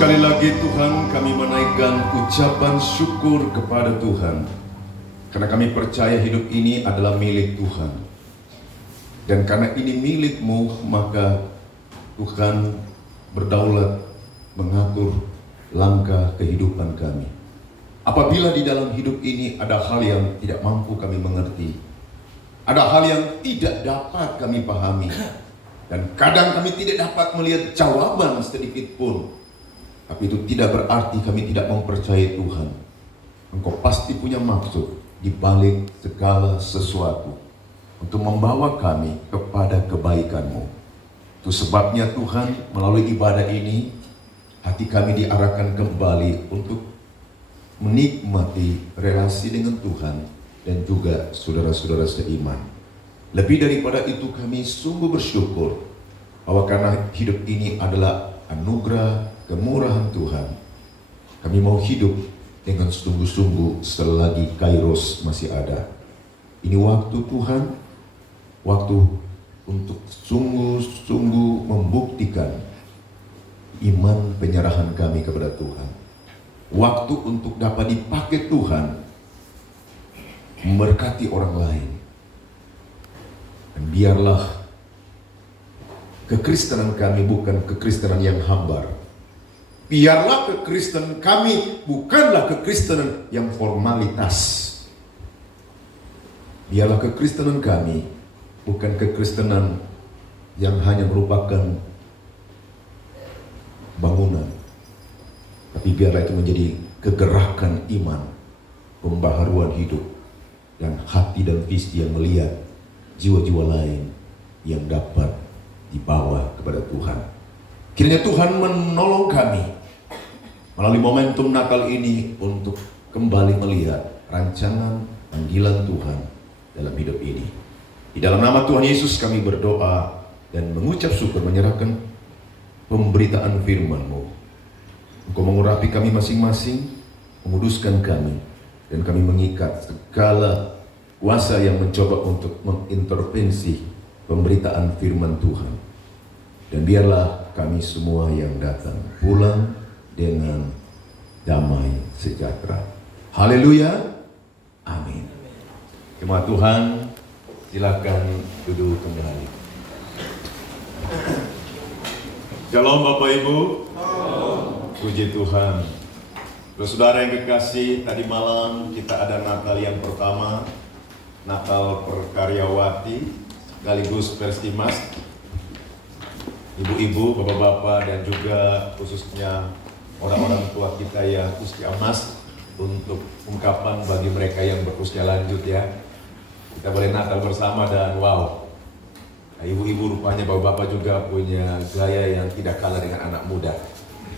Sekali lagi Tuhan, kami menaikkan ucapan syukur kepada Tuhan, karena kami percaya hidup ini adalah milik Tuhan. Dan karena ini milik-Mu, maka Tuhan berdaulat mengatur langkah kehidupan kami. Apabila di dalam hidup ini ada hal yang tidak mampu kami mengerti, ada hal yang tidak dapat kami pahami, dan kadang kami tidak dapat melihat jawaban sedikit pun, tapi itu tidak berarti kami tidak mempercayai Tuhan. Engkau pasti punya maksud di balik segala sesuatu untuk membawa kami kepada kebaikan-Mu. Itu sebabnya Tuhan, melalui ibadah ini, hati kami diarahkan kembali untuk menikmati relasi dengan Tuhan dan juga saudara-saudara seiman. Lebih daripada itu, kami sungguh bersyukur bahwa karena hidup ini adalah anugerah kemurahan Tuhan, kami mau hidup dengan sungguh-sungguh selagi Kairos masih ada. Ini waktu Tuhan, waktu untuk sungguh-sungguh membuktikan iman penyerahan kami kepada Tuhan. Waktu untuk dapat dipakai Tuhan memberkati orang lain. Dan biarlah kekristenan kami bukan kekristenan yang hambar. Biarlah kekristenan kami bukanlah kekristenan yang formalitas. Biarlah kekristenan kami bukan kekristenan yang hanya merupakan bangunan, tapi biarlah itu menjadi kegerakan iman, pembaharuan hidup, dan hati dan visi yang melihat jiwa-jiwa lain yang dapat dibawa kepada Tuhan. Kiranya Tuhan menolong kami melalui momentum Natal ini untuk kembali melihat rancangan panggilan Tuhan dalam hidup ini. Di dalam nama Tuhan Yesus kami berdoa dan mengucap syukur, menyerahkan pemberitaan firman-Mu. Engkau mengurapi kami masing-masing, menguduskan kami, dan kami mengikat segala kuasa yang mencoba untuk mengintervensi pemberitaan firman Tuhan. Dan biarlah kami semua yang datang pulang dengan damai sejahtera. Haleluya. Amin. Jemaat Tuhan, silakan duduk kembali. Shalom Bapak Ibu. Puji Tuhan. Saudara yang kekasih, tadi malam kita ada Natal yang pertama, Natal Perkaryawati, sekaligus Persimas. Ibu-ibu, bapak-bapak, dan juga khususnya orang-orang tua kita yang usia emas, untuk ungkapan bagi mereka yang berusia lanjut ya. Kita boleh Natal bersama dan wow. Nah, ibu-ibu rupanya bapak-bapak juga punya gaya yang tidak kalah dengan anak muda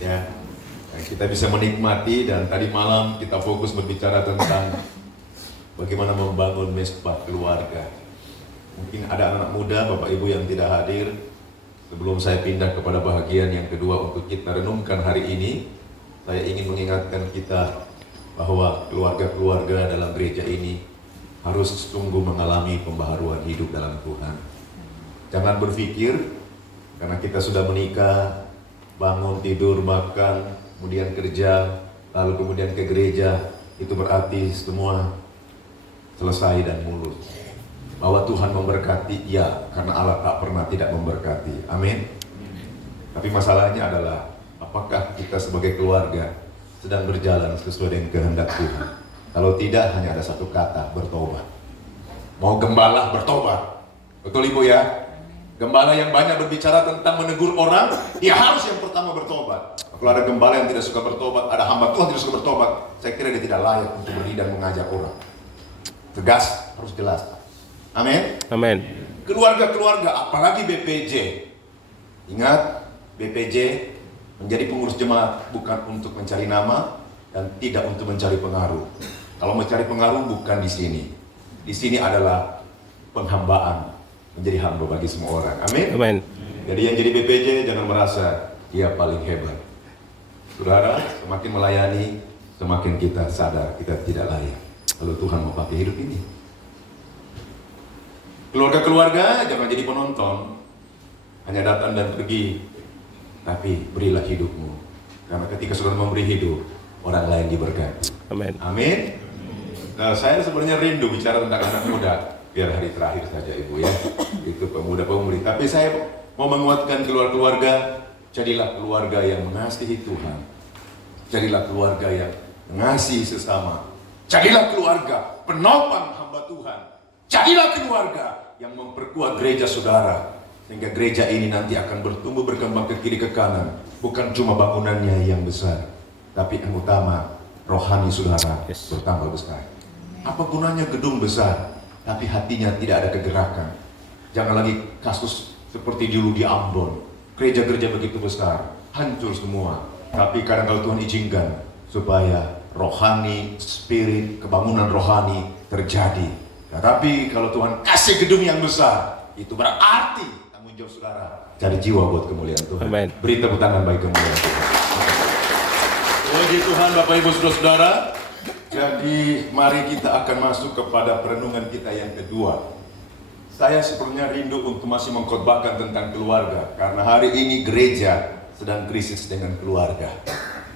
ya. Nah, kita bisa menikmati, dan tadi malam kita fokus berbicara tentang bagaimana membangun mesbah keluarga. Mungkin ada anak muda, bapak ibu yang tidak hadir. Sebelum saya pindah kepada bahagian yang kedua untuk kita renungkan hari ini, saya ingin mengingatkan kita bahwa keluarga-keluarga dalam gereja ini harus sungguh mengalami pembaharuan hidup dalam Tuhan. Jangan berpikir karena kita sudah menikah, bangun, tidur, makan, kemudian kerja, lalu kemudian ke gereja, itu berarti semua selesai dan mulus. Bahwa Tuhan memberkati, ya, karena Allah tak pernah tidak memberkati. Amin. Tapi masalahnya adalah, apakah kita sebagai keluarga sedang berjalan sesuai dengan kehendak Tuhan? Kalau tidak, hanya ada satu kata, bertobat. Mau gembala, bertobat. Betul Ibu ya? Gembala yang banyak berbicara tentang menegur orang, dia harus yang pertama bertobat. Kalau ada gembala yang tidak suka bertobat, ada hamba Tuhan tidak suka bertobat, saya kira dia tidak layak untuk berdiri dan mengajak orang. Tegas, harus jelas. Amin. Amin. Keluarga-keluarga, apalagi BPJ. Ingat, BPJ menjadi pengurus jemaat bukan untuk mencari nama dan tidak untuk mencari pengaruh. Kalau mencari pengaruh bukan di sini. Di sini adalah penghambaan, menjadi hamba bagi semua orang. Amin. Amin. Jadi yang jadi BPJ jangan merasa dia paling hebat. Saudara, semakin melayani, semakin kita sadar kita tidak layak. Lalu Tuhan mau pakai hidup ini. Keluarga-keluarga jangan jadi penonton, hanya datang dan pergi, tapi berilah hidupmu Karena ketika saudara memberi hidup, orang lain diberkati. Amin. Amin. Nah, saya sebenarnya rindu bicara tentang anak muda. Biar hari terakhir saja Ibu ya. Itu pemuda-pemudi. Tapi saya mau menguatkan keluarga. Jadilah keluarga yang mengasihi Tuhan. Jadilah keluarga yang mengasihi sesama. Jadilah keluarga penopang hamba Tuhan. Jadilah keluarga yang memperkuat gereja saudara. Sehingga gereja ini nanti akan bertumbuh berkembang ke kiri ke kanan. Bukan cuma bangunannya yang besar, tapi yang utama rohani saudara bertambah besar. Apa gunanya gedung besar tapi hatinya tidak ada kegerakan? Jangan lagi kasus seperti dulu di Ambon. Gereja-gereja begitu besar, hancur semua. Tapi kadang kalau Tuhan izinkan supaya rohani, spirit, kebangunan rohani terjadi. Nah, tapi kalau Tuhan kasih gedung yang besar, itu berarti tanggung jawab saudara cari jiwa buat kemuliaan Tuhan. Amen. Beri tepuk tangan bagi kemuliaan Tuhan. Puji Tuhan Bapak Ibu Saudara-saudara. Jadi mari kita akan masuk kepada perenungan kita yang kedua. Saya sebenarnya rindu untuk masih mengkhotbahkan tentang keluarga, karena hari ini gereja sedang krisis dengan keluarga.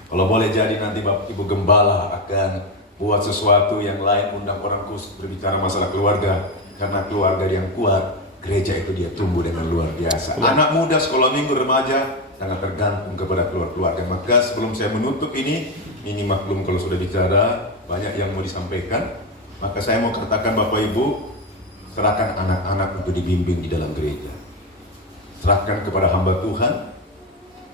Kalau boleh jadi nanti Bapak Ibu Gembala akan buat sesuatu yang lain, undang orang khusus berbicara masalah keluarga. Karena keluarga yang kuat, gereja itu dia tumbuh dengan luar biasa. Anak muda, sekolah minggu, remaja sangat tergantung kepada keluarga. Maka sebelum saya menutup ini maklum kalau sudah bicara banyak yang mau disampaikan. Maka saya mau katakan Bapak Ibu, serahkan anak-anak untuk dibimbing di dalam gereja. Serahkan kepada hamba Tuhan.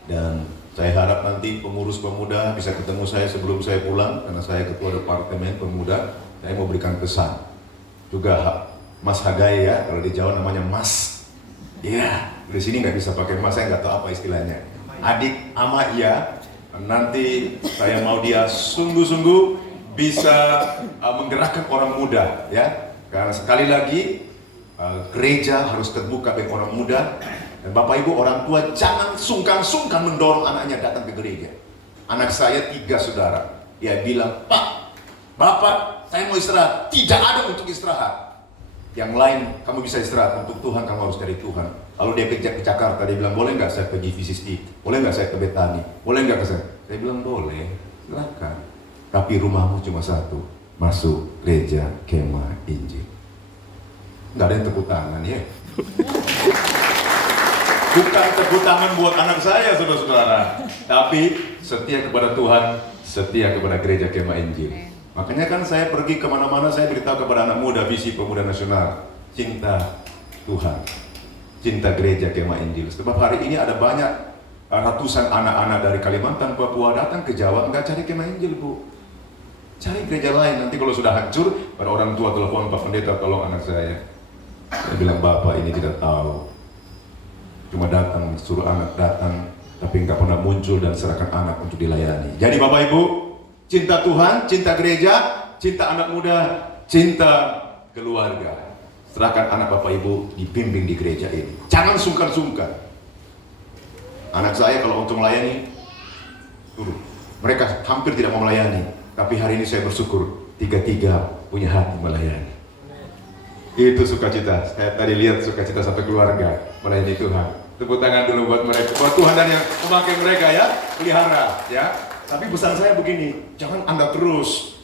Dan saya harap nanti pengurus pemuda bisa ketemu saya sebelum saya pulang, karena saya ketua departemen pemuda. Saya mau berikan pesan. Juga Mas Hagai ya, kalau di Jawa namanya Mas. Ya, di sini nggak bisa pakai Mas, saya nggak tahu apa istilahnya. Adik ama iya. Nanti saya mau dia sungguh-sungguh bisa menggerakkan orang muda ya. Karena sekali lagi gereja harus terbuka bagi orang muda. Dan Bapak Ibu orang tua jangan sungkan-sungkan mendorong anaknya datang ke gereja. Anak saya 3 saudara. Dia bilang, Pak, Bapak, saya mau istirahat. Tidak ada untuk istirahat. Yang lain, kamu bisa istirahat. Untuk Tuhan, kamu harus cari Tuhan. Lalu dia ke Jakarta, dia bilang, boleh nggak saya pergi VCC? Boleh nggak saya ke Betani? Boleh nggak ke sana? Saya bilang, boleh, silakan. Tapi rumahmu cuma satu, masuk gereja Kemah Injil. Nggak ada yang tepuk tangan ya. Bukan tepuk tangan buat anak saya, saudara-saudara. Tapi setia kepada Tuhan, setia kepada gereja Kemah Injil. Makanya kan saya pergi kemana-mana, saya beritahu kepada anak muda, visi pemuda nasional. Cinta Tuhan, cinta gereja Kemah Injil. Sebab hari ini ada banyak ratusan anak-anak dari Kalimantan, Papua datang ke Jawa, nggak cari Kemah Injil, Bu. Cari gereja lain. Nanti kalau sudah hancur, pada orang tua telepon, Pak Pendeta tolong anak saya. Saya bilang, Bapak ini tidak tahu. Cuma datang, suruh anak datang, tapi nggak pernah muncul dan serahkan anak untuk dilayani. Jadi Bapak Ibu, cinta Tuhan, cinta gereja, cinta anak muda, cinta keluarga. Serahkan anak Bapak Ibu dibimbing di gereja ini. Jangan sungkan-sungkan. Anak saya kalau untuk melayani, turun. Mereka hampir tidak mau melayani. Tapi hari ini saya bersyukur, 3-3 punya hati melayani. Itu sukacita. Saya tadi lihat sukacita sampai keluarga melayani Tuhan. Tepuk tangan dulu buat mereka, buat Tuhan dan yang memakai mereka ya, pelihara ya. Tapi pesan saya begini, jangan Anda terus.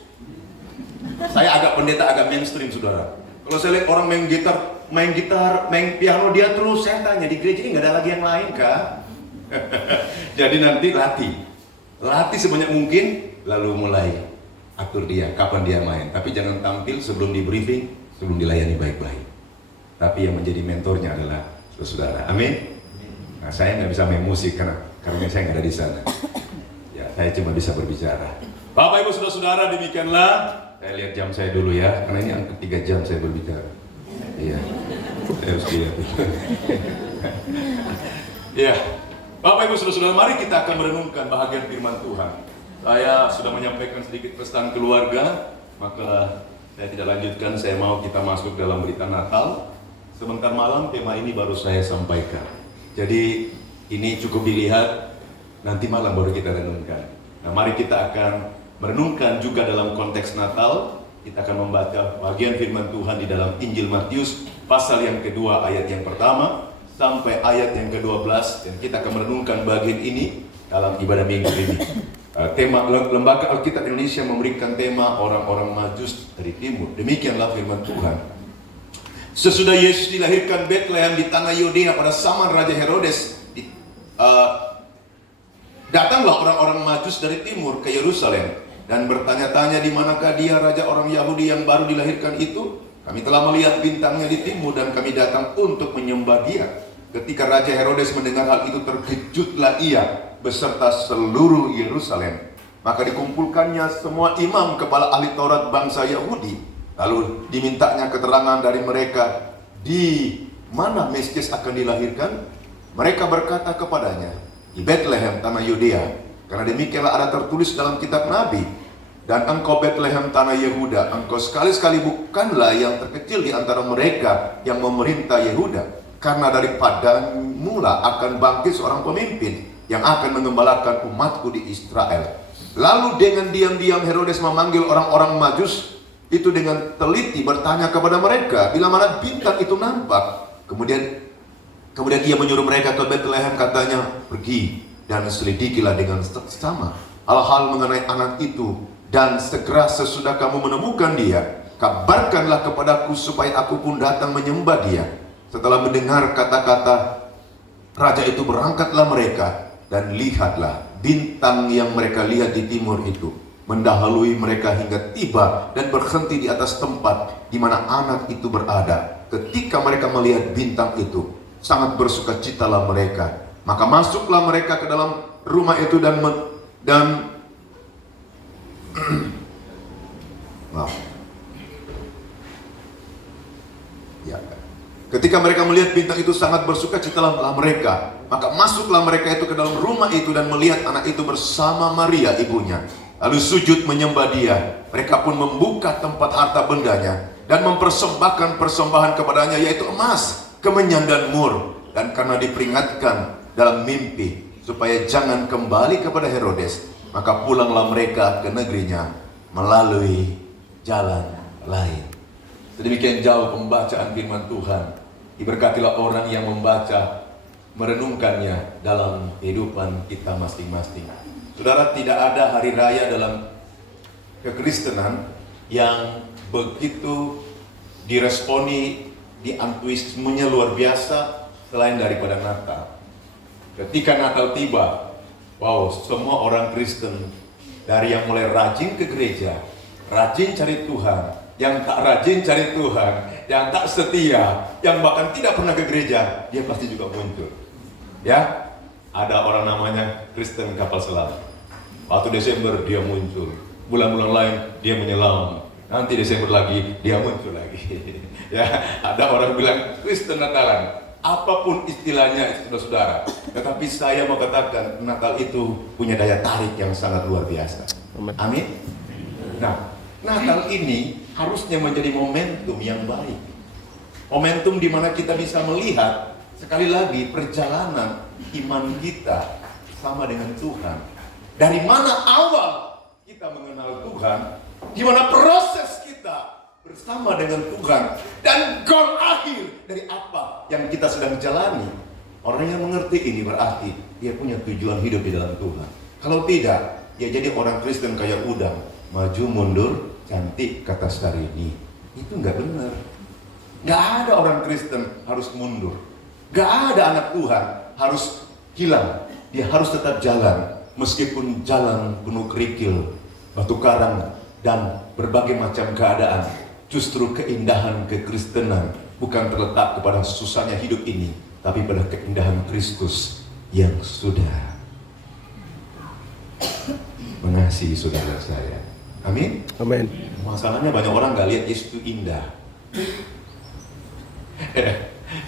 Saya agak pendeta, agak mainstream saudara. Kalau saya lihat orang main gitar, main piano, dia terus, saya tanya, di gereja ini nggak ada lagi yang lain kah? Jadi nanti latih sebanyak mungkin, lalu mulai atur dia, kapan dia main. Tapi jangan tampil sebelum di briefing, sebelum dilayani baik-baik. Tapi yang menjadi mentornya adalah saudara. Amin. Nah, saya nggak bisa main musik karena saya nggak ada di sana. Ya, saya cuma bisa berbicara. Bapak Ibu saudara-saudara, demikianlah. Saya lihat jam saya dulu ya, karena ini angka 3 jam saya berbicara. Iya, saya harus lihat. Iya, Bapak Ibu saudara-saudara, mari kita akan merenungkan bahagian firman Tuhan. Saya sudah menyampaikan sedikit pesan keluarga, maka saya tidak lanjutkan. Saya mau kita masuk dalam berita Natal. Sebentar malam tema ini baru saya sampaikan. Jadi ini cukup dilihat, nanti malam baru kita renungkan. Nah, mari kita akan merenungkan juga dalam konteks Natal. Kita akan membaca bagian firman Tuhan di dalam Injil Matius pasal yang kedua ayat yang pertama sampai ayat yang ke-12, dan kita akan merenungkan bagian ini dalam ibadah minggu ini. Tema Lembaga Alkitab Indonesia memberikan tema orang-orang Majus dari timur. Demikianlah firman Tuhan. Sesudah Yesus dilahirkan Bethlehem di tanah Yudea pada zaman Raja Herodes, datanglah orang-orang Majus dari timur ke Yerusalem dan bertanya-tanya, di manakah dia raja orang Yahudi yang baru dilahirkan itu? Kami telah melihat bintangnya di timur dan kami datang untuk menyembah dia. Ketika Raja Herodes mendengar hal itu, terkejutlah ia beserta seluruh Yerusalem. Maka dikumpulkannya semua imam kepala ahli Taurat bangsa Yahudi. Lalu dimintanya keterangan dari mereka, di mana Mesias akan dilahirkan? Mereka berkata kepadanya, di Bethlehem tanah Yudea, karena demikianlah ada tertulis dalam kitab Nabi. Dan engkau Bethlehem tanah Yehuda, engkau sekali-sekali bukanlah yang terkecil di antara mereka yang memerintah Yehuda, karena daripadamu lah akan bangkit seorang pemimpin yang akan mengembalakan umatku di Israel. Lalu dengan diam-diam Herodes memanggil orang-orang Majus itu dengan teliti, bertanya kepada mereka, bila mana bintang itu nampak. Kemudian ia menyuruh mereka ke Bethlehem, katanya, pergi dan selidikilah dengan seksama hal-hal mengenai anak itu, dan segera sesudah kamu menemukan dia, kabarkanlah kepadaku supaya aku pun datang menyembah dia. Setelah mendengar kata-kata raja itu, berangkatlah mereka, dan lihatlah bintang yang mereka lihat di timur itu mendahului mereka hingga tiba dan berhenti di atas tempat di mana anak itu berada. Ketika mereka melihat bintang itu, sangat bersukacitalah mereka. Maka masuklah mereka ke dalam rumah itu ketika mereka melihat bintang itu, sangat bersukacitalah mereka. Maka masuklah mereka itu ke dalam rumah itu dan melihat anak itu bersama Maria ibunya. Lalu sujud menyembah dia. Mereka pun membuka tempat harta bendanya dan mempersembahkan persembahan kepadanya, yaitu emas, kemenyan dan mur. Dan karena diperingatkan dalam mimpi supaya jangan kembali kepada Herodes, maka pulanglah mereka ke negerinya melalui jalan lain. Sedemikian jauh pembacaan firman Tuhan. Diberkatilah orang yang membaca, merenungkannya dalam kehidupan kita masing-masing. Saudara, tidak ada hari raya dalam kekristenan yang begitu diresponi di antusiasmenya luar biasa selain daripada Natal. Ketika Natal tiba, wow, semua orang Kristen, dari yang mulai rajin ke gereja, rajin cari Tuhan, yang tak rajin cari Tuhan, yang tak setia, yang bahkan tidak pernah ke gereja, dia pasti juga muncul. Ya, ada orang namanya Kristen kapal selam. Waktu Desember dia muncul, bulan-bulan lain dia menyelam, nanti Desember lagi dia muncul lagi. Ya, ada orang bilang Kristen Natalan, apapun istilahnya saudara-saudara, tetapi saya mau katakan Natal itu punya daya tarik yang sangat luar biasa. Amin. Nah, Natal ini harusnya menjadi momentum yang baik, momentum di mana kita bisa melihat sekali lagi perjalanan iman kita sama dengan Tuhan. Dari mana awal kita mengenal Tuhan, di mana proses kita bersama dengan Tuhan, dan goal akhir dari apa yang kita sedang jalani. Orang yang mengerti ini berarti dia punya tujuan hidup di dalam Tuhan. Kalau tidak, dia jadi orang Kristen kayak udang, maju mundur, cantik kata Starini. Itu nggak benar. Nggak ada orang Kristen harus mundur. Nggak ada anak Tuhan harus hilang. Dia harus tetap jalan, meskipun jalan penuh kerikil, batu karang, dan berbagai macam keadaan. Justru keindahan kekristenan bukan terletak kepada susahnya hidup ini, tapi pada keindahan Kristus yang sudah mengasihi saudara saya. Amin. Amin. Masalahnya banyak orang gak lihat Yesus itu indah,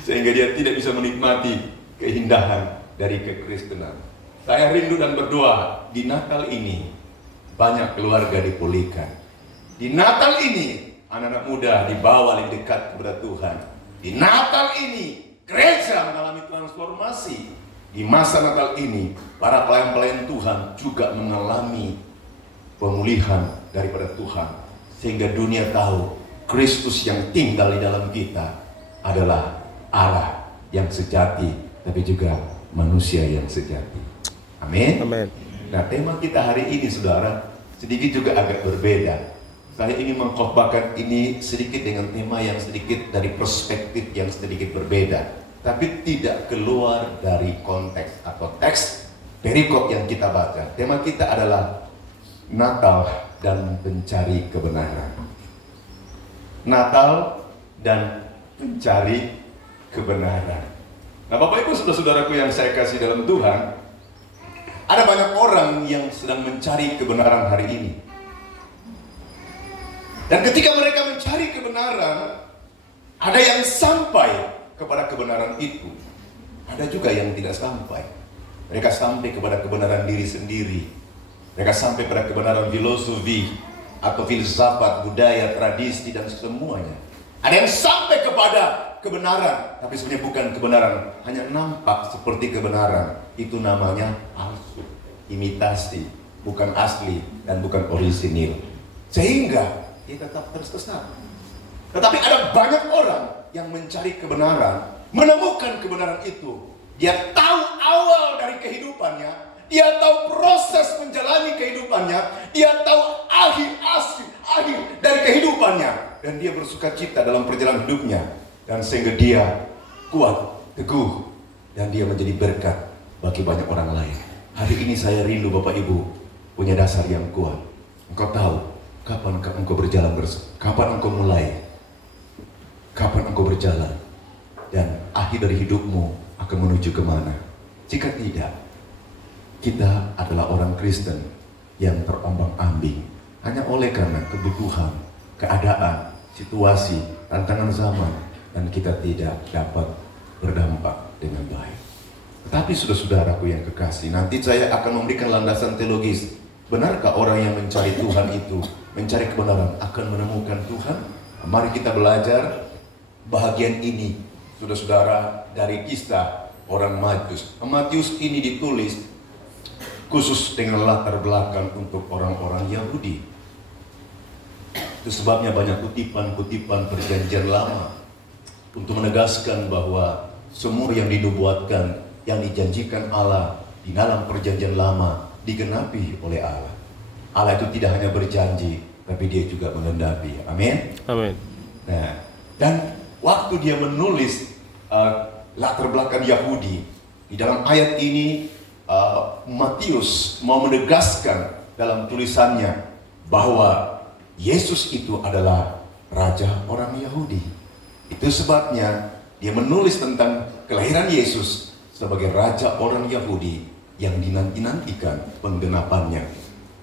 sehingga dia tidak bisa menikmati keindahan dari kekristenan. Saya rindu dan berdoa di Natal ini banyak keluarga dipulihkan. Di Natal ini anak-anak muda dibawa lebih dekat kepada Tuhan. Di Natal ini gereja mengalami transformasi. Di masa Natal ini para pelayan-pelayan Tuhan juga mengalami pemulihan daripada Tuhan, sehingga dunia tahu Kristus yang tinggal di dalam kita adalah Allah yang sejati, tapi juga manusia yang sejati. Amin. Amin. Nah, tema kita hari ini, saudara, sedikit juga agak berbeda. Saya ingin mengkhotbahkan ini sedikit dengan tema yang sedikit dari perspektif yang sedikit berbeda, tapi tidak keluar dari konteks atau teks perikop yang kita baca. Tema kita adalah Natal dan mencari kebenaran. Natal dan mencari kebenaran. Nah, Bapak Ibu saudara-saudaraku yang saya kasih dalam Tuhan, ada banyak orang yang sedang mencari kebenaran hari ini. Dan ketika mereka mencari kebenaran, ada yang sampai kepada kebenaran itu. Ada juga yang tidak sampai. Mereka sampai kepada kebenaran diri sendiri. Mereka sampai pada kebenaran filosofi atau filsafat, budaya, tradisi, dan semuanya. Ada yang sampai kepada kebenaran, tapi sebenarnya bukan kebenaran, hanya nampak seperti kebenaran. Itu namanya palsu, imitasi, bukan asli dan bukan orisinil. Sehingga dia tetap tersesat. Tetapi ada banyak orang yang mencari kebenaran, menemukan kebenaran itu. Dia tahu awal dari kehidupannya, dia tahu proses menjalani kehidupannya, dia tahu akhir dari kehidupannya, dan dia bersuka cita dalam perjalanan hidupnya, dan sehingga dia kuat, teguh, dan dia menjadi berkat bagi banyak orang lain. Hari ini saya rindu Bapak Ibu punya dasar yang kuat. Engkau tahu kapan engkau berjalan kapan engkau mulai, kapan engkau berjalan, dan akhir dari hidupmu akan menuju kemana. Jika tidak, kita adalah orang Kristen yang terombang-ambing hanya oleh karena kebutuhan, keadaan, situasi, tantangan zaman, dan kita tidak dapat berdampak dengan baik. Tetapi saudara-saudaraku yang kekasih, nanti saya akan memberikan landasan teologis. Benarkah orang yang mencari Tuhan itu, mencari kebenaran, akan menemukan Tuhan? Mari kita belajar bahagian ini, saudara-saudara, dari kisah orang Matius. Matius ini ditulis khusus dengan latar belakang untuk orang-orang Yahudi. Itu sebabnya banyak kutipan-kutipan perjanjian lama untuk menegaskan bahwa semua yang dinubuatkan, yang dijanjikan Allah di dalam perjanjian lama digenapi oleh Allah. Allah itu tidak hanya berjanji, tapi dia juga mengendapi. Amin. Amin. Nah, dan waktu dia menulis latar belakang Yahudi, di dalam ayat ini Matius mau menegaskan dalam tulisannya bahwa Yesus itu adalah raja orang Yahudi. Itu sebabnya dia menulis tentang kelahiran Yesus sebagai raja orang Yahudi yang dinanti-nantikan penggenapannya.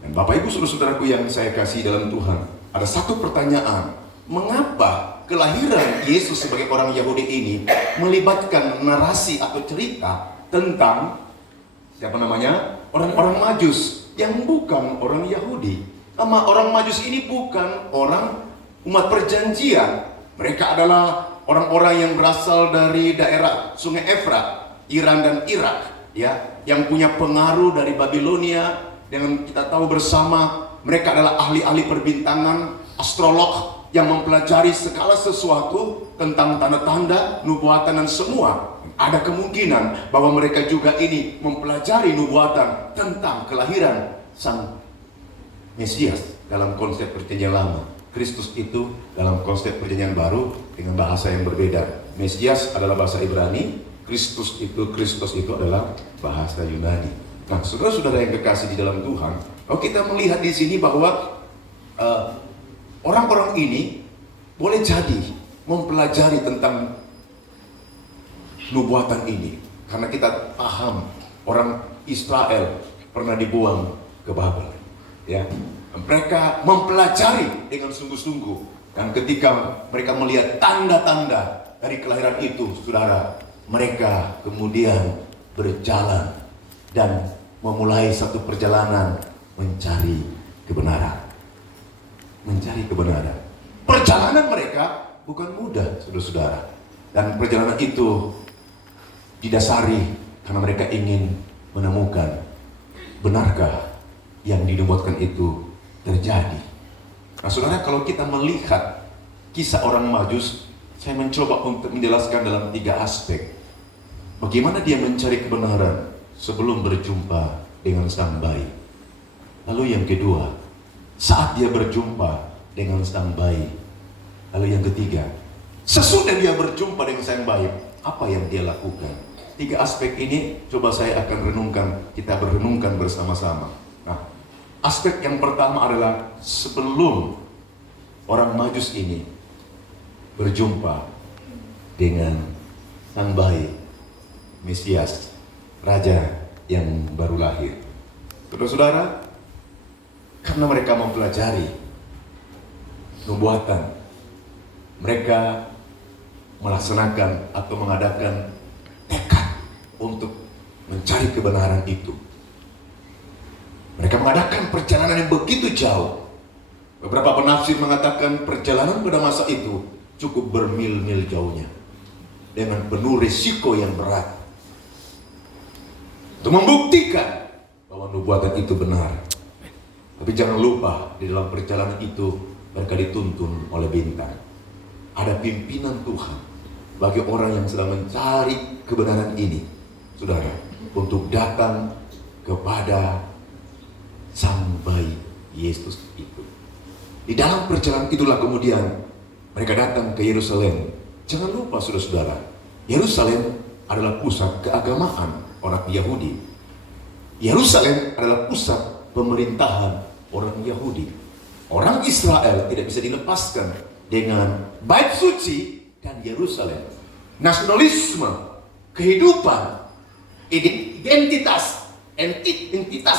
Dan Bapak Ibu saudara-saudaraku yang saya kasih dalam Tuhan, ada satu pertanyaan: mengapa kelahiran Yesus sebagai orang Yahudi ini melibatkan narasi atau cerita tentang siapa namanya? Orang-orang Majus yang bukan orang Yahudi. Nama orang Majus ini bukan orang umat perjanjian. Mereka adalah orang-orang yang berasal dari daerah Sungai Efrat, Iran dan Irak, ya, yang punya pengaruh dari Babilonia. Dengan kita tahu bersama, mereka adalah ahli-ahli perbintangan, astrolog yang mempelajari segala sesuatu tentang tanda-tanda, nubuatan, dan semua. Ada kemungkinan bahwa mereka juga ini mempelajari nubuatan tentang kelahiran Sang Mesias dalam konsep perjanjian lama. Kristus itu dalam konsep perjanjian baru dengan bahasa yang berbeda. Mesias adalah bahasa Ibrani, Kristus itu adalah bahasa Yunani. Nah, saudara-saudara yang kekasih di dalam Tuhan, kalau kita melihat di sini bahwa orang-orang ini boleh jadi mempelajari tentang nubuatan ini, karena kita paham orang Israel pernah dibuang ke Babel, ya. Mereka mempelajari dengan sungguh-sungguh, dan ketika mereka melihat tanda-tanda dari kelahiran itu, saudara, mereka kemudian berjalan dan memulai satu perjalanan mencari kebenaran. Mencari kebenaran. Perjalanan mereka bukan mudah, saudara-saudara. Dan perjalanan itu didasari karena mereka ingin menemukan, benarkah yang dinubuatkan itu terjadi. Nah, saudara, kalau kita melihat kisah orang Majus, saya mencoba untuk menjelaskan dalam 3 aspek. Bagaimana dia mencari kebenaran sebelum berjumpa dengan sang bayi. Lalu yang kedua, saat dia berjumpa dengan sang bayi. Lalu yang ketiga, sesudah dia berjumpa dengan sang bayi, apa yang dia lakukan? 3 aspek ini coba saya akan renungkan, kita berenungkan bersama-sama. Nah, aspek yang pertama adalah sebelum orang Majus ini berjumpa dengan sang bayi, Mesias, Raja yang baru lahir. Saudara-saudara, karena mereka mempelajari nubuatan, mereka melaksanakan atau mengadakan tekad untuk mencari kebenaran itu. Mereka mengadakan perjalanan yang begitu jauh. Beberapa penafsir mengatakan perjalanan pada masa itu cukup bermil-mil jauhnya, dengan penuh risiko yang berat, untuk membuktikan bahwa nubuatan itu benar. Tapi jangan lupa, di dalam perjalanan itu mereka dituntun oleh bintang. Ada pimpinan Tuhan bagi orang yang sedang mencari kebenaran ini, saudara, untuk datang kepada sang bayi Yesus itu. Di dalam perjalanan itulah kemudian mereka datang ke Yerusalem. Jangan lupa saudara-saudara, Yerusalem adalah pusat keagamaan orang Yahudi. Yerusalem adalah pusat pemerintahan orang Yahudi. Orang Israel tidak bisa dilepaskan dengan bait suci dan Yerusalem. Nasionalisme, kehidupan, identitas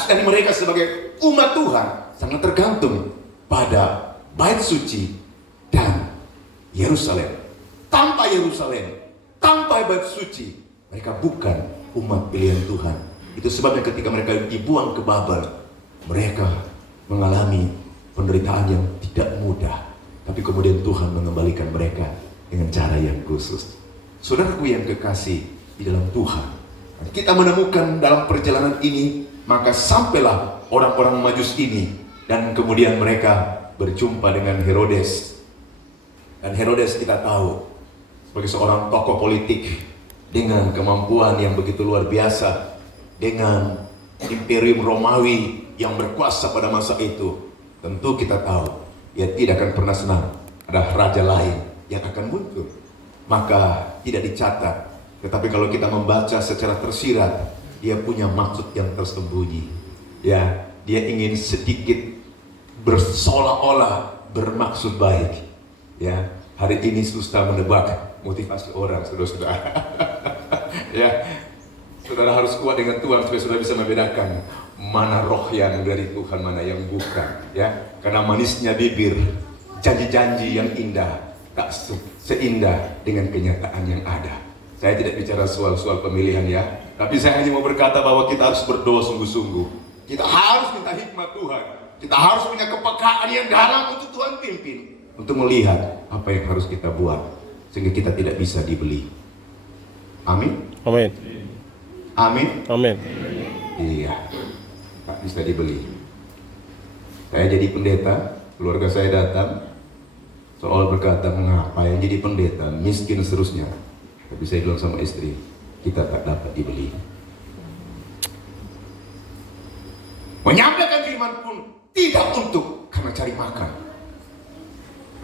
dari mereka sebagai umat Tuhan sangat tergantung pada bait suci dan Yerusalem. Tanpa Yerusalem, tanpa bait suci, mereka bukan umat pilihan Tuhan. Itu sebabnya ketika mereka dibuang ke Babel, mereka mengalami penderitaan yang tidak mudah. Tapi kemudian Tuhan mengembalikan mereka dengan cara yang khusus. Saudaraku yang kekasih di dalam Tuhan, kita menemukan dalam perjalanan ini, maka sampailah orang-orang Majus ini, dan kemudian mereka berjumpa dengan Herodes. Dan Herodes kita tahu sebagai seorang tokoh politik dengan kemampuan yang begitu luar biasa, dengan imperium Romawi yang berkuasa pada masa itu. Tentu kita tahu dia tidak akan pernah senang ada raja lain yang akan muncul, maka tidak dicatat. Tetapi kalau kita membaca secara tersirat, dia punya maksud yang tersembunyi. Ya, dia ingin sedikit berseolah-olah bermaksud baik. Ya, hari ini susah menebak motivasi orang, saudara-saudara. Ya, saudara harus kuat dengan Tuhan supaya saudara bisa membedakan mana roh yang dari Tuhan, mana yang bukan. Ya, karena manisnya bibir, janji-janji yang indah tak seindah dengan kenyataan yang ada. Saya tidak bicara soal pemilihan ya, tapi saya hanya mau berkata bahwa kita harus berdoa sungguh-sungguh. Kita harus minta hikmat Tuhan. Kita harus punya kepekaan yang dalam untuk Tuhan pimpin, untuk melihat apa yang harus kita buat sehingga kita tidak bisa dibeli. Amin. Amin. Amin. Amin. Iya, tak bisa dibeli. Saya jadi pendeta, keluarga saya datang, soal berkata mengapa yang jadi pendeta miskin seterusnya. Tapi saya bilang sama istri, kita tak dapat dibeli. Menyampaikan firman pun tidak untuk karena cari makan,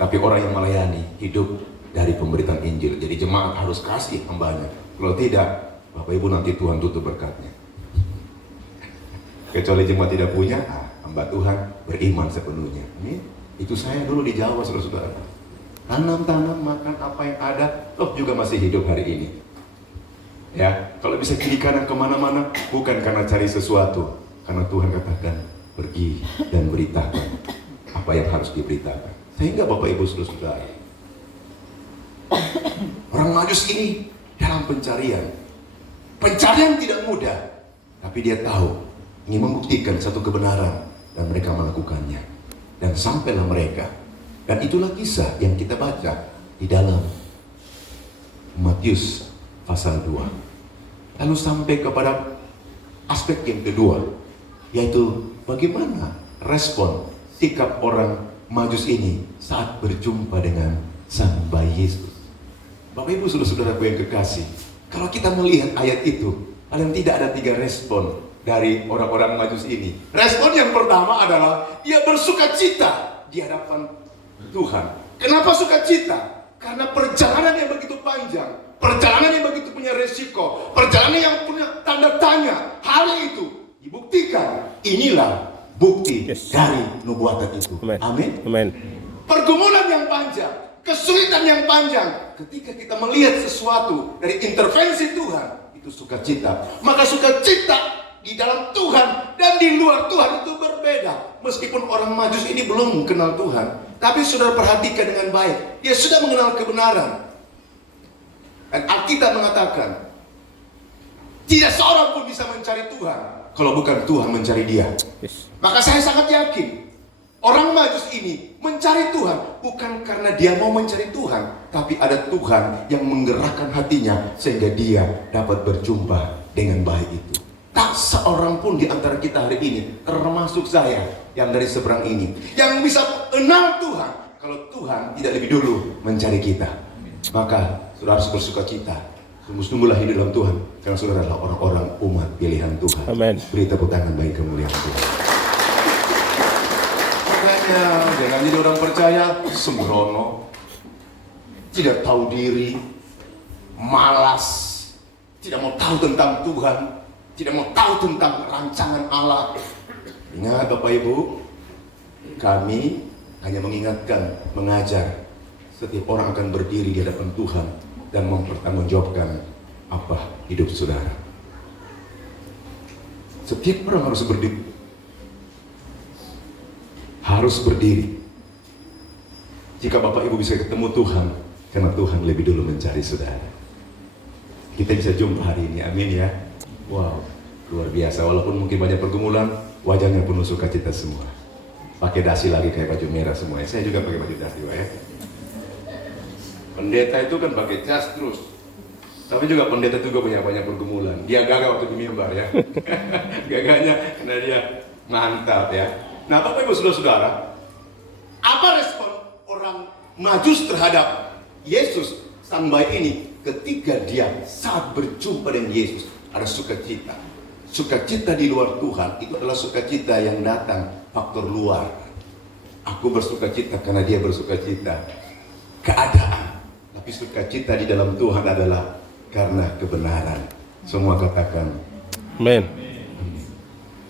tapi orang yang melayani hidup dari pemberitaan Injil. Jadi jemaat harus kasih hambanya. Kalau tidak, Bapak Ibu nanti Tuhan tutup berkatnya. Kecuali jemaat tidak punya, hamba Tuhan beriman sepenuhnya. Ini itu saya dulu di Jawa, saudara-saudara. Tanam, makan apa yang ada, juga masih hidup hari ini. Ya, kalau bisa kiri kanan kemana-mana, bukan karena cari sesuatu, karena Tuhan katakan pergi dan beritakan apa yang harus diberitakan. Sehingga Bapak Ibu saudara-saudara, orang Majus ini dalam pencarian tidak mudah, tapi dia tahu ingin membuktikan satu kebenaran dan mereka melakukannya. Dan sampailah mereka. Dan itulah kisah yang kita baca di dalam Matius pasal 2. Lalu sampai kepada aspek yang kedua, yaitu bagaimana respon sikap orang Majus ini saat berjumpa dengan sang bayi Yesus. Bapak Ibu saudara-saudaraku yang kekasih, kalau kita melihat ayat itu, paling tidak ada 3 respon dari orang-orang Majus ini? Respon yang pertama adalah dia bersukacita di hadapan Tuhan. Kenapa sukacita? Karena perjalanan yang begitu panjang, perjalanan yang begitu punya resiko, perjalanan yang punya tanda tanya. Hal itu dibuktikan. Inilah bukti dari nubuatan itu. Amin. Amin. Pergumulan yang panjang, kesulitan yang panjang, ketika kita melihat sesuatu dari intervensi Tuhan, itu sukacita. Maka sukacita di dalam Tuhan dan di luar Tuhan itu berbeda. Meskipun orang Majus ini belum kenal Tuhan, tapi saudara perhatikan dengan baik, dia sudah mengenal kebenaran. Dan Alkitab mengatakan, tidak seorang pun bisa mencari Tuhan kalau bukan Tuhan mencari dia. Maka saya sangat yakin, orang Majus ini mencari Tuhan bukan karena dia mau mencari Tuhan, tapi ada Tuhan yang menggerakkan hatinya sehingga dia dapat berjumpa dengan baik itu. Tak seorang pun di antara kita hari ini, termasuk saya yang dari seberang ini, yang bisa kenal Tuhan kalau Tuhan tidak lebih dulu mencari kita. Maka saudara harus bersukacita, sungguh-sungguhlah hidup dalam Tuhan, karena saudara adalah orang-orang umat pilihan Tuhan. Amin. Beri tepuk tangan bagi kemuliaan Tuhan. Makanya jangan jadi orang percaya sembrono, tidak tahu diri, malas, tidak mau tahu tentang Tuhan, tidak mau tahu tentang rancangan Allah. Ingat Bapak Ibu, kami hanya mengingatkan, mengajar. Setiap orang akan berdiri di hadapan Tuhan dan mempertanggungjawabkan apa hidup saudara. Setiap orang harus berdiri. Harus berdiri. Jika Bapak Ibu bisa ketemu Tuhan, karena Tuhan lebih dulu mencari saudara. Kita bisa jumpa hari ini, amin ya. Wow, luar biasa. Walaupun mungkin banyak pergumulan, wajahnya penuh sukacita semua. Pakai dasi lagi kayak baju merah semuanya. Saya juga pakai baju dasi, ya. Pendeta itu kan pakai jas terus. Tapi juga pendeta juga punya banyak pergumulan. Dia gagal waktu di mimbar ya. Gagalnya karena dia mantap ya. Nah, Bapak Ibu saudara-saudara, apa respon orang Majus terhadap Yesus sang bayi ini ketika dia saat berjumpa dengan Yesus? Ada sukacita. Sukacita di luar Tuhan itu adalah sukacita yang datang faktor luar. Aku bersukacita karena dia bersukacita. Keadaan. Tapi sukacita di dalam Tuhan adalah karena kebenaran. Semua katakan Amin.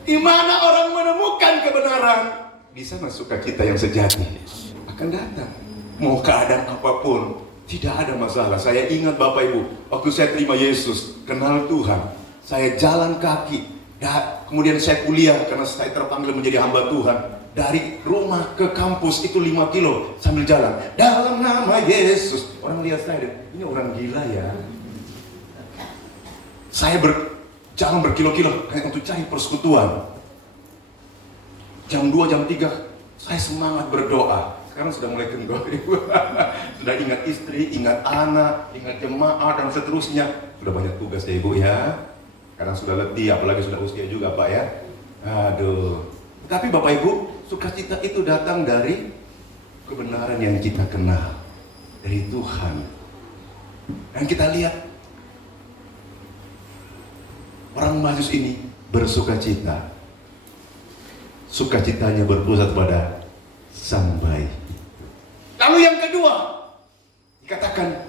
di mana orang menemukan kebenaran, di sana sukacita yang sejati akan datang. Mau keadaan apapun, tidak ada masalah. Saya ingat Bapak Ibu, waktu saya terima Yesus, kenal Tuhan, saya jalan kaki, kemudian saya kuliah karena saya terpanggil menjadi hamba Tuhan. Dari rumah ke kampus itu 5 kilo sambil jalan. Dalam nama Yesus. Orang lihat saya, ini orang gila ya. Saya berjalan berkilo-kilo kayak untuk cari persekutuan. Jam 2, jam 3, saya semangat berdoa. Sekarang sudah mulai kendor. Sudah ingat istri, ingat anak, ingat jemaah dan seterusnya. Sudah banyak tugas ya Ibu ya. Kadang sudah letih, apalagi sudah usia juga Pak ya. Aduh. Tapi Bapak Ibu, sukacita itu datang dari kebenaran yang kita kenal dari Tuhan. Dan kita lihat orang Majus ini bersukacita. Sukacitanya berpusat pada sang bayi. Lalu yang kedua, dikatakan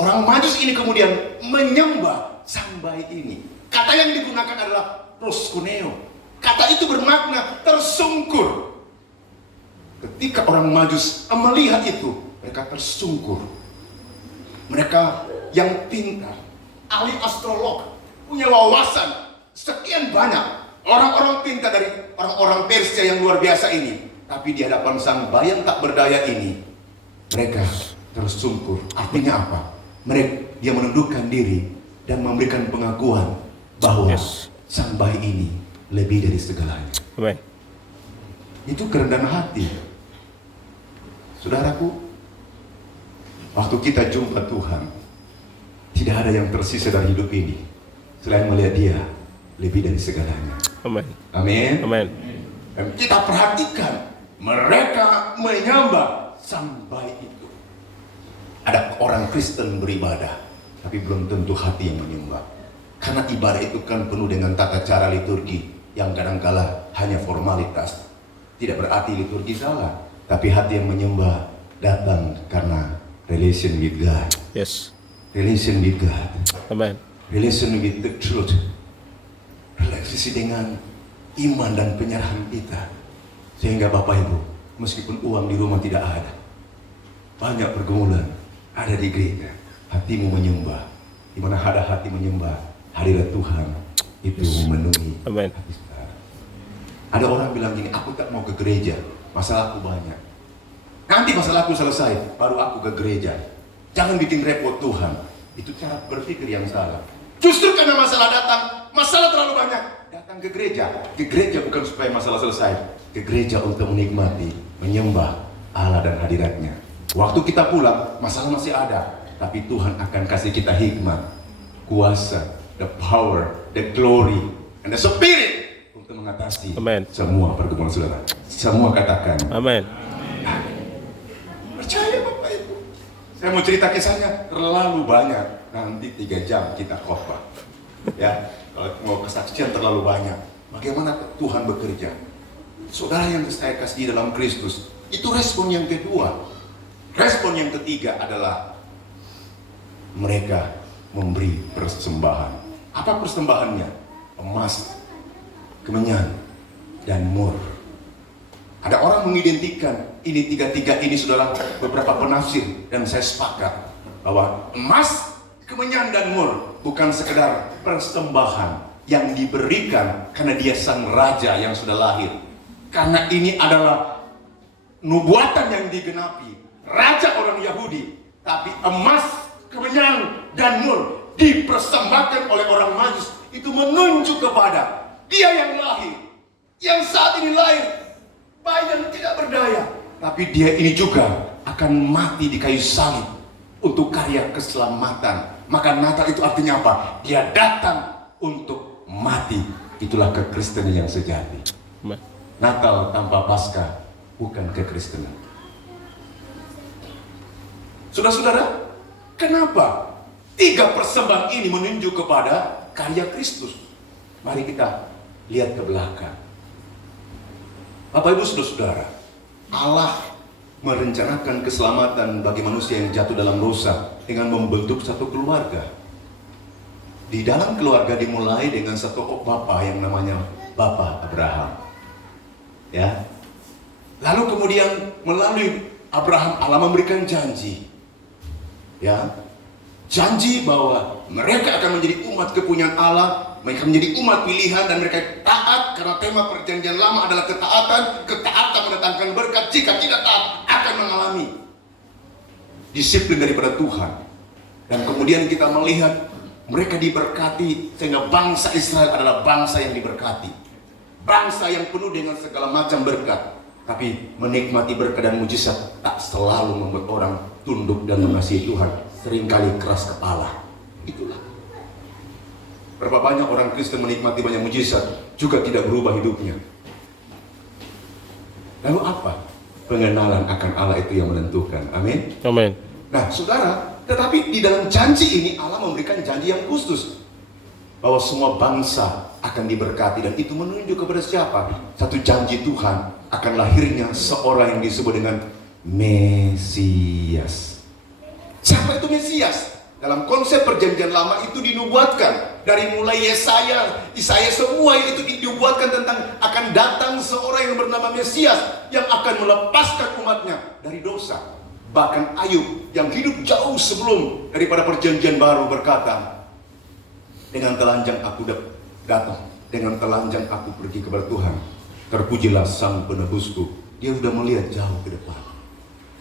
orang Majus ini kemudian menyembah sang bayi ini. Kata yang digunakan adalah proskuneo. Kata itu bermakna tersungkur. Ketika orang Majus melihat itu, mereka tersungkur. Mereka yang pintar, ahli astrolog, punya wawasan sekian banyak. Orang-orang pintar dari orang-orang Persia yang luar biasa ini. Tapi di hadapan sang bayi yang tak berdaya ini, mereka tersungkur. Artinya apa? Dia menundukkan diri dan memberikan pengakuan bahwa sang bayi ini lebih dari segalanya. Amin. Itu kerendahan hati. Saudaraku, waktu kita jumpa Tuhan, tidak ada yang tersisa dari hidup ini selain melihat Dia lebih dari segalanya. Amin. Amin. Amin. Dan kita perhatikan, mereka menyembah sang bayi itu. Ada orang Kristen beribadah, tapi belum tentu hati yang menyembah. Karena ibadah itu kan penuh dengan tata cara liturgi yang kadangkala hanya formalitas. Tidak berarti liturgi salah, tapi hati yang menyembah datang karena relation with God. Yes. Relation with God. Amen. Relation with the truth. Relasi dengan iman dan penyerahan kita. Sehingga Bapak Ibu, meskipun uang di rumah tidak ada, banyak pergumulan ada di gereja, hatimu menyembah. Di mana ada hati menyembah, hadirat Tuhan itu memenuhi Amen. hati saudara. Ada orang bilang gini, aku tak mau ke gereja, masalahku banyak. Nanti masalahku selesai, baru aku ke gereja. Jangan bikin repot Tuhan. Itu cara berpikir yang salah. Justru karena masalah datang, masalah terlalu banyak, datang ke gereja. Ke gereja bukan supaya masalah selesai, ke gereja untuk menikmati, menyembah Allah dan hadiratnya. Waktu kita pulang, masalah masih ada, tapi Tuhan akan kasih kita hikmat, kuasa, the power, the glory, and the spirit untuk mengatasi Amen. semua pergumulan saudara. Semua katakan Amen. percaya Bapak Ibu. Saya mau cerita kisahnya terlalu banyak. Nanti 3 jam kita khotbah. Ya, kalau mau kesaksian terlalu banyak. Bagaimana Tuhan bekerja? Saudara yang saya kasih dalam Kristus, itu respon yang kedua. Respon yang ketiga adalah mereka memberi persembahan. Apa persembahannya? Emas, kemenyan, dan mur. Ada orang mengidentikan ini tiga-tiga ini, saudara, beberapa penafsir, dan saya sepakat bahwa emas, kemenyan, dan mur bukan sekedar persembahan yang diberikan karena dia sang raja yang sudah lahir. Karena ini adalah nubuatan yang digenapi, raja orang Yahudi. Tapi emas, kemenyan, dan mur dipersembahkan oleh orang Majus. Itu menunjuk kepada dia yang lahir, yang saat ini lahir, bayi dan tidak berdaya, tapi dia ini juga akan mati di kayu salib untuk karya keselamatan. Maka Natal itu artinya apa? Dia datang untuk mati. Itulah kekristenan yang sejati. Amen. Natal tanpa Paskah bukan kekristenan. Saudara-saudara, kenapa 3 persembahan ini menunjuk kepada karya Kristus? Mari kita lihat ke belakang. Bapak Ibu saudara-saudara, Allah merencanakan keselamatan bagi manusia yang jatuh dalam dosa dengan membentuk satu keluarga. Di dalam keluarga dimulai dengan satu bapa yang namanya Bapa Abraham. Ya. Lalu kemudian melalui Abraham Allah memberikan janji. Ya. Janji bahwa mereka akan menjadi umat kepunyaan Allah, mereka menjadi umat pilihan, dan mereka taat karena tema perjanjian lama adalah ketaatan. Ketaatan mendatangkan berkat, jika tidak taat akan mengalami disiplin daripada Tuhan. Dan kemudian kita melihat mereka diberkati sehingga bangsa Israel adalah bangsa yang diberkati, bangsa yang penuh dengan segala macam berkat. Tapi menikmati berkat dan mujizat tak selalu membuat orang tunduk dan mengasihi Tuhan. Seringkali keras kepala. Itulah. Berapa banyak orang Kristen menikmati banyak mujizat juga tidak berubah hidupnya. Lalu apa? Pengenalan akan Allah itu yang menentukan. Amin. Amen. Nah, saudara, tetapi di dalam janji ini Allah memberikan janji yang khusus bahwa semua bangsa akan diberkati, dan itu menunjuk kepada siapa? Satu janji Tuhan akan lahirnya seorang yang disebut dengan Mesias. Siapa itu Mesias? Dalam konsep perjanjian lama itu dinubuatkan dari mulai Yesaya, Isaiah, semua itu dinubuatkan tentang akan datang seorang yang bernama Mesias yang akan melepaskan umatnya dari dosa. Bahkan Ayub yang hidup jauh sebelum daripada perjanjian baru berkata, dengan telanjang aku datang, dengan telanjang aku pergi kepada Tuhan. Terpujilah sang penebusku. Dia sudah melihat jauh ke depan.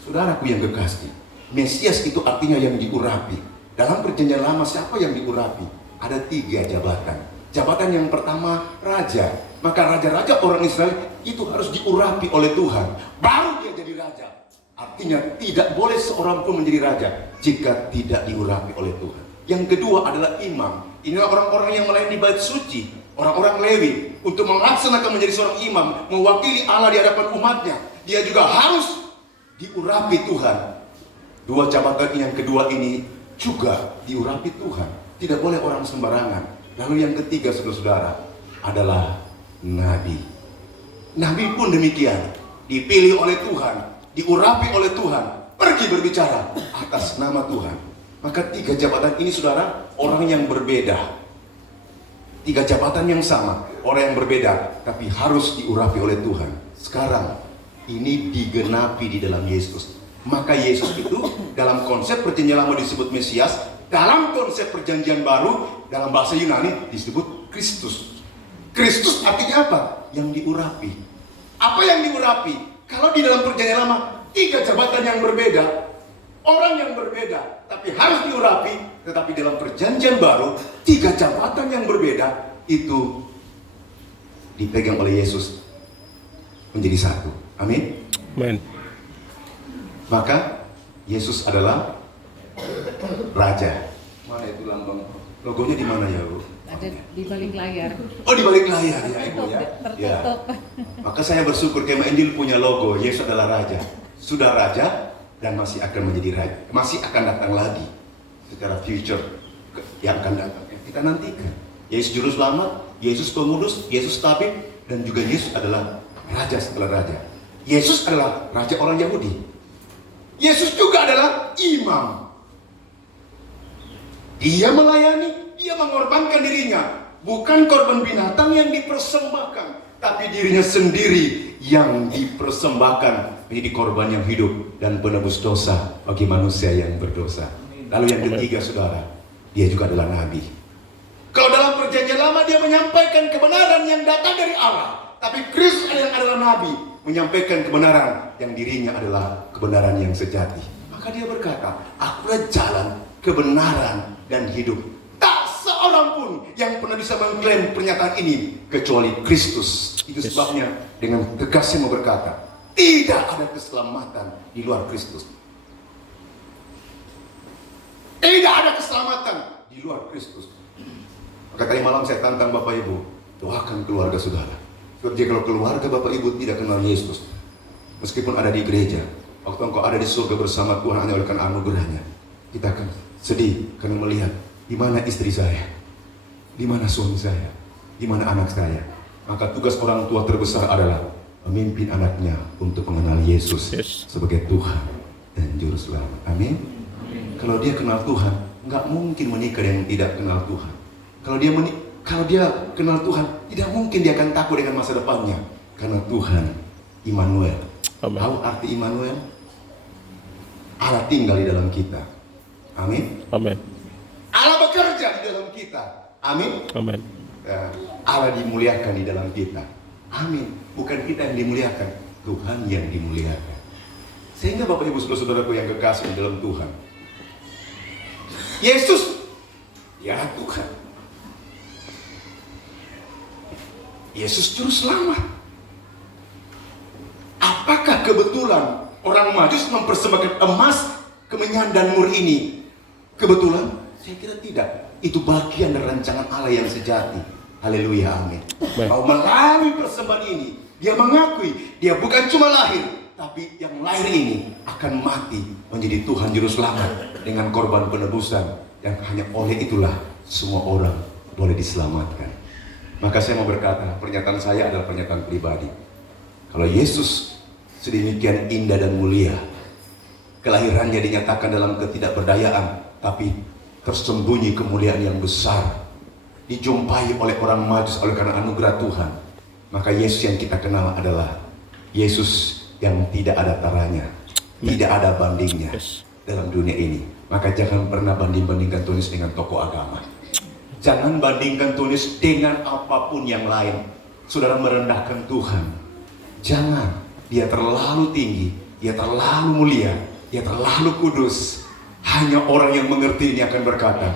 Saudaraku yang kekasih, Mesias itu artinya yang diurapi. Dalam perjanjian lama siapa yang diurapi? Ada 3 jabatan. Jabatan yang pertama raja. Maka raja-raja orang Israel itu harus diurapi oleh Tuhan, baru dia jadi raja. Artinya tidak boleh seorang pun menjadi raja jika tidak diurapi oleh Tuhan. Yang kedua adalah imam. Inilah orang-orang yang melayani di bait suci, orang-orang Lewi, untuk melaksanakan menjadi seorang imam, mewakili Allah di hadapan umatnya. Dia juga harus diurapi Tuhan. 2 jabatan yang kedua ini juga diurapi Tuhan. Tidak boleh orang sembarangan. Lalu yang ketiga, saudara-saudara, adalah nabi. Nabi pun demikian, dipilih oleh Tuhan, diurapi oleh Tuhan, pergi berbicara atas nama Tuhan. Maka 3 jabatan ini, saudara, orang yang berbeda. 3 jabatan yang sama, orang yang berbeda, tapi harus diurapi oleh Tuhan. Sekarang ini digenapi di dalam Yesus. Maka Yesus itu dalam konsep perjanjian lama disebut Mesias, dalam konsep perjanjian baru dalam bahasa Yunani disebut Kristus. Kristus artinya apa? Yang diurapi. Apa yang diurapi? Kalau di dalam perjanjian lama 3 jabatan yang berbeda, orang yang berbeda, tapi harus diurapi. Tetapi dalam perjanjian baru 3 jabatan yang berbeda itu dipegang oleh Yesus menjadi satu. Amin. Amin. Maka Yesus adalah Raja. Mana itu lambang? Logonya di mana ya, Bu? Ada di balik layar. Oh, di balik layar ya, Ibu ya. Ya. Tertutup. Maka saya bersyukur Kema Injil punya logo. Yesus adalah Raja. Sudah Raja dan masih akan menjadi Raja. Masih akan datang lagi secara future yang akan datang. Kita nantikan. Yesus Juru Selamat, Yesus Pengudus, Yesus Tabib, dan juga Yesus adalah Raja setelah Raja. Yesus adalah Raja orang Yahudi. Yesus juga adalah imam. Dia melayani, dia mengorbankan dirinya. Bukan korban binatang yang dipersembahkan, tapi dirinya sendiri yang dipersembahkan menjadi korban yang hidup dan penebus dosa bagi manusia yang berdosa. Lalu yang ketiga, saudara, dia juga adalah nabi. Kalau dalam perjanjian lama dia menyampaikan kebenaran yang datang dari Allah, tapi Kristus yang adalah nabi, menyampaikan kebenaran yang dirinya adalah kebenaran yang sejati. Maka dia berkata, akulah jalan, kebenaran, dan hidup. Tak seorang pun yang pernah bisa mengklaim pernyataan ini kecuali Kristus. Itu sebabnya dengan tegas saya mau berkata, tidak ada keselamatan di luar Kristus. Tidak ada keselamatan di luar Kristus. Maka tadi malam saya tantang Bapak Ibu, doakan keluarga saudara. Sebab jika kalau keluarga Bapak Ibu tidak kenal Yesus, meskipun ada di gereja, waktu engkau ada di surga bersama Tuhan hanya oleh karena anugerahnya, kita akan sedih karena melihat di mana istri saya, di mana suami saya, di mana anak saya. Maka tugas orang tua terbesar adalah memimpin anaknya untuk mengenal Yesus sebagai Tuhan dan Juru Selamat. Amin. Kalau dia kenal Tuhan, nggak mungkin menikah dengan yang tidak kenal Tuhan. Kalau dia kenal Tuhan, tidak mungkin dia akan takut dengan masa depannya. Karena Tuhan, Immanuel. Tahu arti Immanuel? Allah tinggal di dalam kita. Amin. Amin. Allah bekerja di dalam kita. Amin. Amin. Allah dimuliakan di dalam kita. Amin. Bukan kita yang dimuliakan, Tuhan yang dimuliakan. Sehingga Bapak Ibu saudara-saudaraku yang kekasih di dalam Tuhan, Yesus, dialah Tuhan. Yesus Juru Selamat. Apakah kebetulan orang Majus mempersembahkan emas, kemenyan, dan mur ini? Kebetulan? Saya kira tidak. Itu bagian dari rancangan Allah yang sejati. Haleluya, amin. Bahwa melalui persembahan ini, dia mengakui dia bukan cuma lahir, tapi yang lahir ini akan mati menjadi Tuhan Juru Selamat dengan korban penebusan yang hanya oleh itulah semua orang boleh diselamatkan. Maka saya mau berkata, pernyataan saya adalah pernyataan pribadi. Kalau Yesus sedemikian indah dan mulia, kelahirannya dinyatakan dalam ketidakberdayaan, tapi tersembunyi kemuliaan yang besar, dijumpai oleh orang Majus oleh karena anugerah Tuhan. Maka Yesus yang kita kenal adalah Yesus yang tidak ada taranya, tidak ada bandingnya dalam dunia ini. Maka jangan pernah banding-bandingkan tulis dengan tokoh agama. Jangan bandingkan tulis dengan apapun yang lain. Saudara merendahkan Tuhan. Jangan. Dia terlalu tinggi, dia terlalu mulia, dia terlalu kudus. Hanya orang yang mengerti ini akan berkata,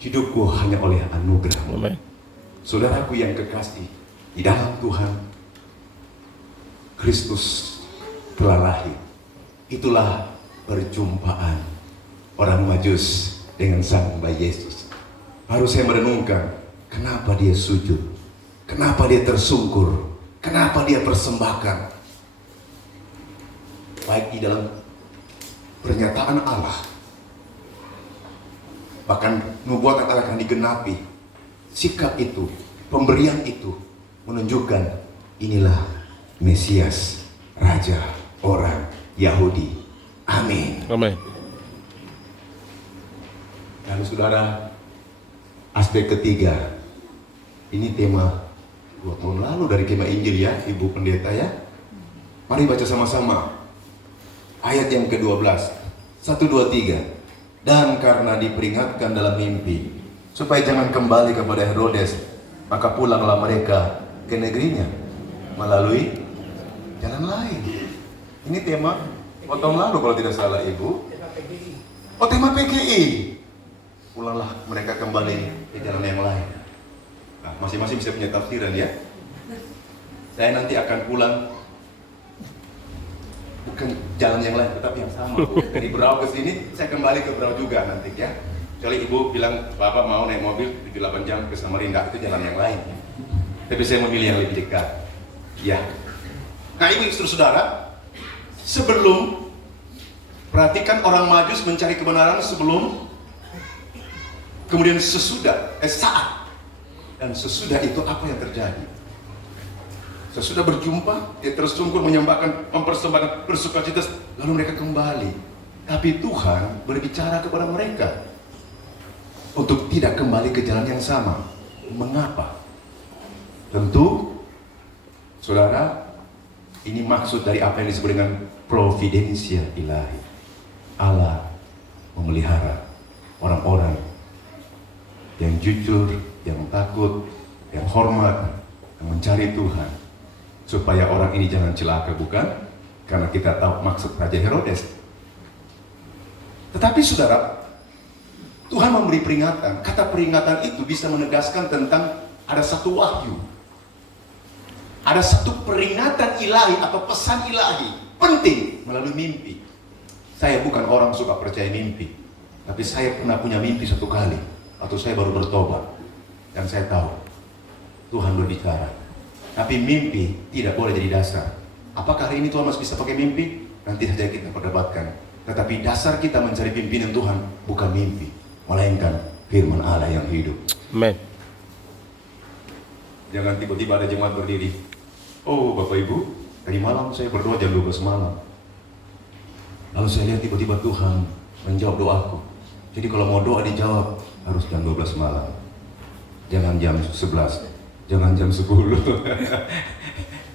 hidupku hanya oleh anugerah. Saudaraku yang kekasih di dalam Tuhan, Kristus telah lahir. Itulah perjumpaan orang Majus dengan sang bayi Yesus. Baru saya merenungkan, kenapa dia sujud, kenapa dia tersungkur, kenapa dia persembahkan. Baik di dalam pernyataan Allah, bahkan nubuatan Allah akan digenapi sikap itu, pemberian itu menunjukkan inilah Mesias, Raja orang Yahudi. Amin. Amin. Lalu saudara, aspek ketiga, ini tema 2 tahun lalu dari Kemah Injil ya, Ibu Pendeta ya. Mari baca sama-sama. Ayat yang ke-12. 1, 2, 3. Dan karena diperingatkan dalam mimpi, supaya jangan kembali kepada Herodes, maka pulanglah mereka ke negerinya melalui jalan lain. Ini tema 2 tahun lalu kalau tidak salah Ibu. Oh, tema PGI. Pulanglah mereka kembali ke jalan yang lain. Nah, masing-masing bisa punya tafsiran ya. Saya nanti akan pulang bukan jalan yang lain, tetapi yang sama. Dari Berau ke sini, saya kembali ke Berau juga nanti ya. Kecuali Ibu bilang, Bapak mau naik mobil 78 jam ke Samarinda, itu jalan yang lain. Tapi saya memilih yang lebih dekat. Ya. Nah, Ibu saudara, sebelum, perhatikan orang Majus mencari kebenaran sebelum, kemudian sesudah, saat, dan sesudah itu apa yang terjadi? Sesudah berjumpa, dia tersungkur menyembahkan, mempersembahkan bersukacita, lalu mereka kembali. Tapi Tuhan berbicara kepada mereka untuk tidak kembali ke jalan yang sama. Mengapa? Tentu, saudara, ini maksud dari apa yang disebut dengan providensia ilahi. Allah memelihara orang-orang yang jujur, yang takut, yang hormat, yang mencari Tuhan, supaya orang ini jangan celaka, bukan? Karena kita tahu maksud Raja Herodes. Tetapi saudara, Tuhan memberi peringatan. Kata peringatan itu bisa menegaskan tentang ada satu wahyu, ada satu peringatan ilahi atau pesan ilahi penting melalui mimpi. Saya bukan orang suka percaya mimpi, tapi saya pernah punya mimpi satu kali, atau saya baru bertobat, dan saya tahu Tuhan berbicara. Tapi mimpi tidak boleh jadi dasar. Apakah hari ini Tuhan masih bisa pakai mimpi? Nanti saja kita perdebatkan. Tetapi dasar kita mencari pimpinan Tuhan bukan mimpi, melainkan firman Allah yang hidup. Amin. Jangan tiba-tiba ada jemaat berdiri. Oh Bapak Ibu, tadi malam saya berdoa jam 12 malam. Lalu saya lihat tiba-tiba Tuhan menjawab doaku. Jadi kalau mau doa dijawab harus jam 12 malam. Jangan jam 11. Jangan jam 10.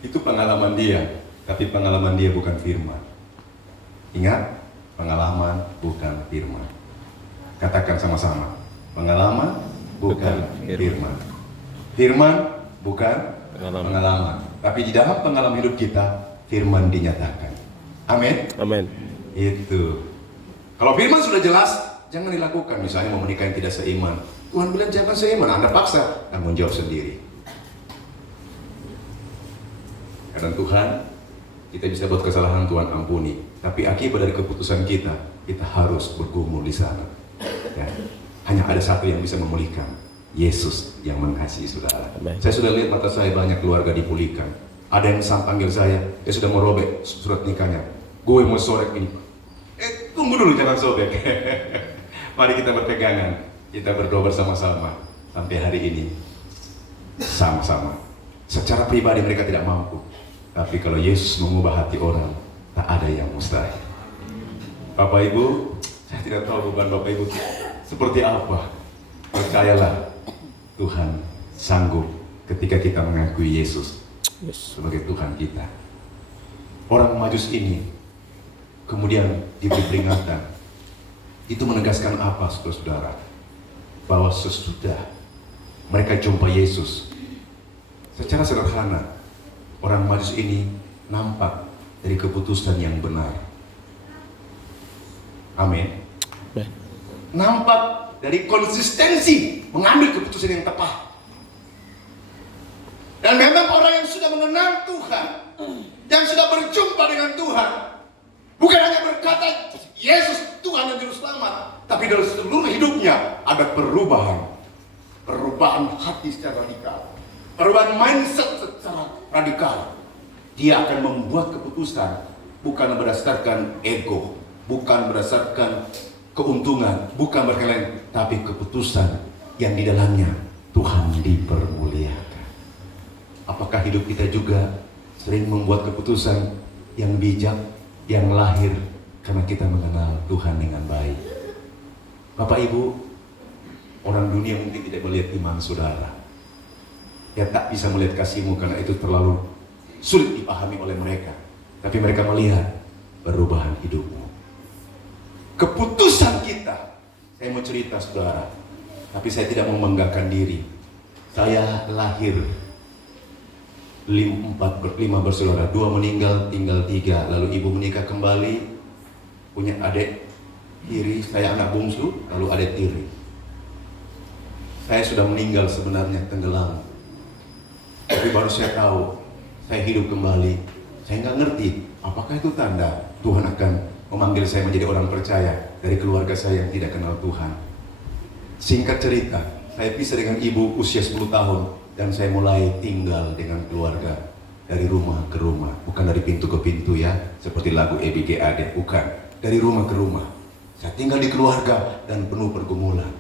Itu pengalaman dia, tapi pengalaman dia bukan firman. Ingat, pengalaman bukan firman. Katakan sama-sama, pengalaman bukan firman. Firman bukan pengalaman. Tapi di dalam pengalaman hidup kita, firman dinyatakan. Amin. Amin. Itu. Kalau firman sudah jelas, jangan dilakukan. Misalnya mau menikah yang tidak seiman, Tuhan bilang jangan seiman, Anda paksa, tanggung jawab sendiri. Karena Tuhan, kita bisa buat kesalahan, Tuhan ampuni. Tapi akibat dari keputusan kita, kita harus bergumul di sana. Ya. Hanya ada satu yang bisa memulihkan, Yesus yang mengasihi saudara. Amen. Saya sudah lihat mata saya banyak keluarga dipulihkan. Ada yang panggil saya, dia sudah mau robek surat nikahnya. Gue mau sorek ini. Tunggu dulu, jangan sobek. Mari kita berpegangan, kita berdoa bersama-sama sampai hari ini. Sama-sama. Secara pribadi mereka tidak mampu. Tapi kalau Yesus mengubah hati orang, tak ada yang mustahil. Bapak Ibu, saya tidak tahu beban Bapak Ibu seperti apa. Percayalah, Tuhan sanggup ketika kita mengakui Yesus sebagai Tuhan kita. Orang Majus ini kemudian diberi peringatan. Itu menegaskan apa, saudara-saudara? Bahwa sesudah mereka jumpa Yesus, secara sederhana, orang Majus ini nampak dari keputusan yang benar. Amin. Nampak dari konsistensi mengambil keputusan yang tepat. Dan memang orang yang sudah mengenal Tuhan, yang sudah berjumpa dengan Tuhan, bukan hanya berkata Yesus Tuhan dan Juru Selamat, tapi dalam seluruh hidupnya ada perubahan. Perubahan hati secara radikal, perubahan mindset secara radikal. Dia akan membuat keputusan bukan berdasarkan ego, bukan berdasarkan keuntungan, bukan berdasarkan lain, tapi keputusan yang di dalamnya Tuhan dipermuliakan. Apakah hidup kita juga sering membuat keputusan yang bijak, yang lahir karena kita mengenal Tuhan dengan baik? Bapak Ibu, orang dunia mungkin tidak melihat iman saudara. Ya tak bisa melihat kasihmu karena itu terlalu sulit dipahami oleh mereka. Tapi mereka melihat perubahan hidupmu. Keputusan kita. Saya mau cerita saudara, tapi saya tidak membanggakan diri. Saya lahir 5 bersaudara, 2 meninggal, tinggal 3. Lalu ibu menikah kembali, punya adik tiri, saya anak bungsu, lalu adik tiri. Saya sudah meninggal sebenarnya, tenggelam. Tapi baru saya tahu, saya hidup kembali. Saya nggak ngerti, apakah itu tanda Tuhan akan memanggil saya menjadi orang percaya dari keluarga saya yang tidak kenal Tuhan. Singkat cerita, saya pisah dengan ibu usia 10 tahun dan saya mulai tinggal dengan keluarga dari rumah ke rumah, bukan dari pintu ke pintu ya, seperti lagu EBGAD, bukan, dari rumah ke rumah. Saya tinggal di keluarga dan penuh pergumulan.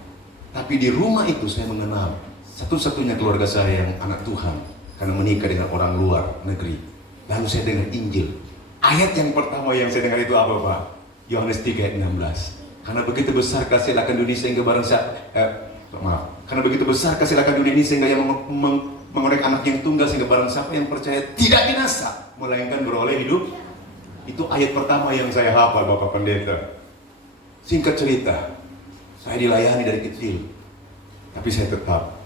Tapi di rumah itu saya mengenal satu-satunya keluarga saya yang anak Tuhan karena menikah dengan orang luar negeri. Lalu saya dengar Injil. Ayat yang pertama yang saya dengar itu apa Pak? Yohanes 3 ayat 16. Karena begitu besar kasih akan dunia sehingga karena begitu besar kasih akan dunia ini sehingga yang mengorek anak yang tunggal sehingga barang siapa yang percaya tidak binasa melainkan beroleh hidup. Itu ayat pertama yang saya hafal Bapak Pendeta. Singkat cerita, saya dilayani dari kecil, tapi saya tetap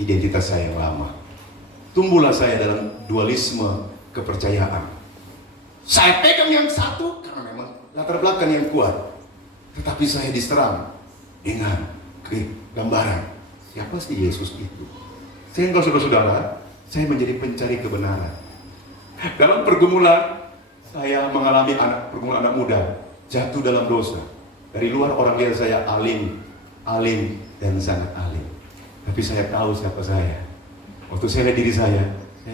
identitas saya yang lama. Tumbuhlah saya dalam dualisme kepercayaan. Saya pegang yang satu karena memang latar belakang yang kuat, tetapi saya diserang dengan gambaran siapa sih Yesus itu. Sehingga saudara-saudara, saya menjadi pencari kebenaran. Dalam pergumulan, saya mengalami pergumulan anak muda, jatuh dalam dosa. Dari luar orang lihat saya alim dan sangat alim. Tapi saya tahu siapa saya. Waktu saya lihat diri saya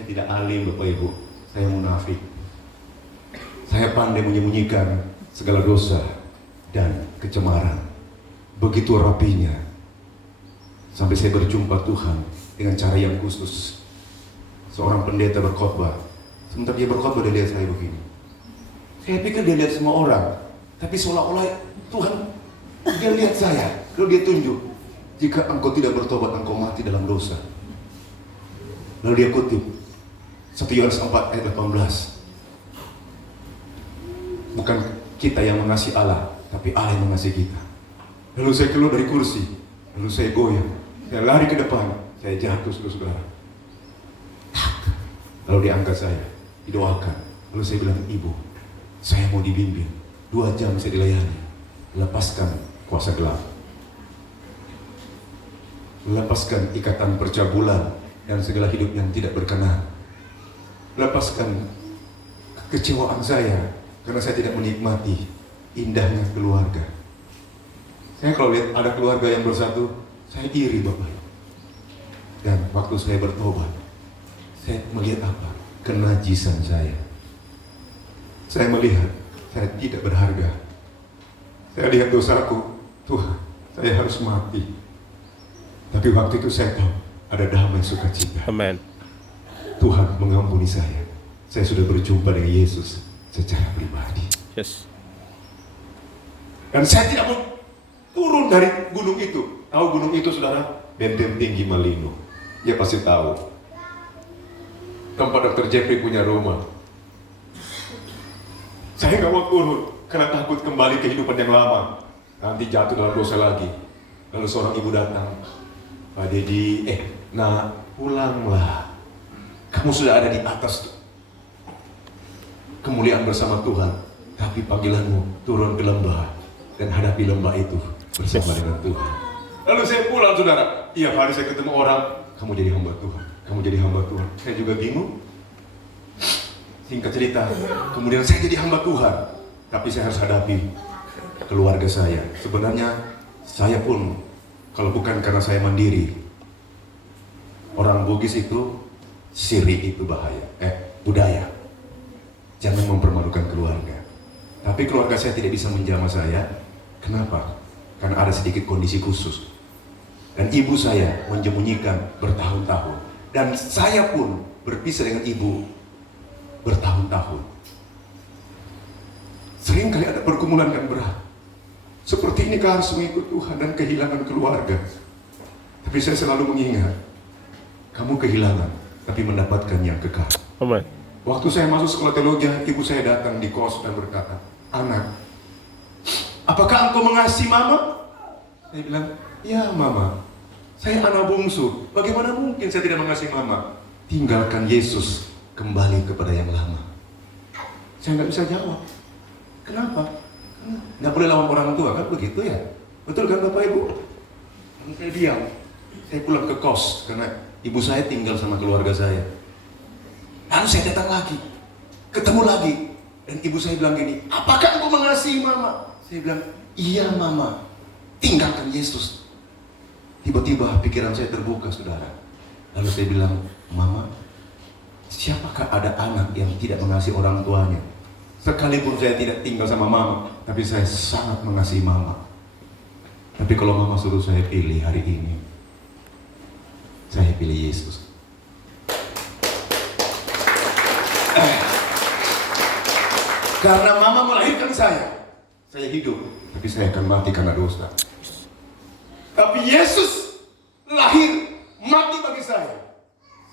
tidak alim Bapak Ibu, saya munafik. Saya pandai menyembunyikan segala dosa dan kecemaran. Begitu rapinya, sampai saya berjumpa Tuhan dengan cara yang khusus. Seorang pendeta berkhotbah, sementara dia berkhotbah dia lihat saya begini. Saya pikir dia lihat semua orang, tapi seolah-olah Tuhan dia lihat saya, lalu dia tunjuk, jika engkau tidak bertobat, engkau mati dalam dosa. Lalu dia kutip 1 Yohanes 4 ayat 18. Bukan kita yang mengasihi Allah, tapi Allah yang mengasihi kita. Lalu saya keluar dari kursi, lalu saya goyang, saya lari ke depan, saya jatuh saudara-saudara. Lalu diangkat saya, didoakan. Lalu saya bilang, Ibu, saya mau dibimbing. 2 jam saya dilayani. Lepaskan kuasa gelap. Lepaskan ikatan percabulan dan segala hidup yang tidak berkenan. Lepaskan kekecewaan saya karena saya tidak menikmati indahnya keluarga. Saya kalau lihat ada keluarga yang bersatu, saya iri Bapak. Dan waktu saya bertobat, saya melihat apa? Kenajisan saya. Saya melihat saya tidak berharga. Saya lihat dosaku, Tuhan, saya harus mati. Tapi waktu itu saya tahu ada damai sukacita. Amen. Tuhan mengampuni saya. Saya sudah berjumpa dengan Yesus secara pribadi. Yes. Dan saya tidak mau turun dari gunung itu. Tahu gunung itu saudara? Benteng tinggi Malino. Dia pasti tahu. Tempat Dr. Jeffrey punya rumah. Saya nggak mau turun karena takut kembali kehidupan yang lama. Nanti jatuh dalam dosa lagi. Lalu seorang ibu datang. Pak Dedi, pulanglah. Kamu sudah ada di atas kemuliaan bersama Tuhan. Tapi panggilanmu turun ke lembah dan hadapi lembah itu bersama dengan Tuhan. Lalu saya pulang saudara. Tiap hari saya ketemu orang, kamu jadi hamba Tuhan. Kamu jadi hamba Tuhan. Saya juga bingung. Singkat cerita, kemudian saya jadi hamba Tuhan. Tapi saya harus hadapi keluarga saya. Sebenarnya saya pun, kalau bukan karena saya mandiri, orang Bugis itu, siri itu bahaya. Budaya. Jangan mempermalukan keluarga. Tapi keluarga saya tidak bisa menjamah saya. Kenapa? Karena ada sedikit kondisi khusus. Dan ibu saya menyembunyikan bertahun-tahun. Dan saya pun berpisah dengan ibu bertahun-tahun. Sering kali ada pergumulan yang berat. Seperti ini kau harus mengikut Tuhan dan kehilangan keluarga. Tapi saya selalu mengingat, kamu kehilangan, tapi mendapatkan yang kekal. Amen. Waktu saya masuk sekolah teologi, ibu saya datang di kos dan berkata, "Anak, apakah engkau mengasihi mama?" Saya bilang, "Ya mama, saya anak bungsu. Bagaimana mungkin saya tidak mengasihi mama?" Tinggalkan Yesus, kembali kepada yang lama. Saya nggak bisa jawab. Kenapa? Karena nggak boleh lawan orang tua, kan begitu ya? Betul kan Bapak Ibu? Saya diam. Saya pulang ke kos karena ibu saya tinggal sama keluarga saya. Lalu saya datang lagi, ketemu lagi, dan ibu saya bilang gini, "Apakah engkau mengasihi mama?" Saya bilang, "Iya mama, tinggalkan Yesus." Tiba-tiba pikiran saya terbuka, saudara. Lalu saya bilang, "Mama, siapakah ada anak yang tidak mengasihi orang tuanya? Sekalipun saya tidak tinggal sama mama, tapi saya sangat mengasihi mama. Tapi kalau mama suruh saya pilih hari ini, saya pilih Yesus." Karena mama melahirkan saya hidup, tapi saya akan mati karena dosa. Tapi Yesus lahir, mati bagi saya.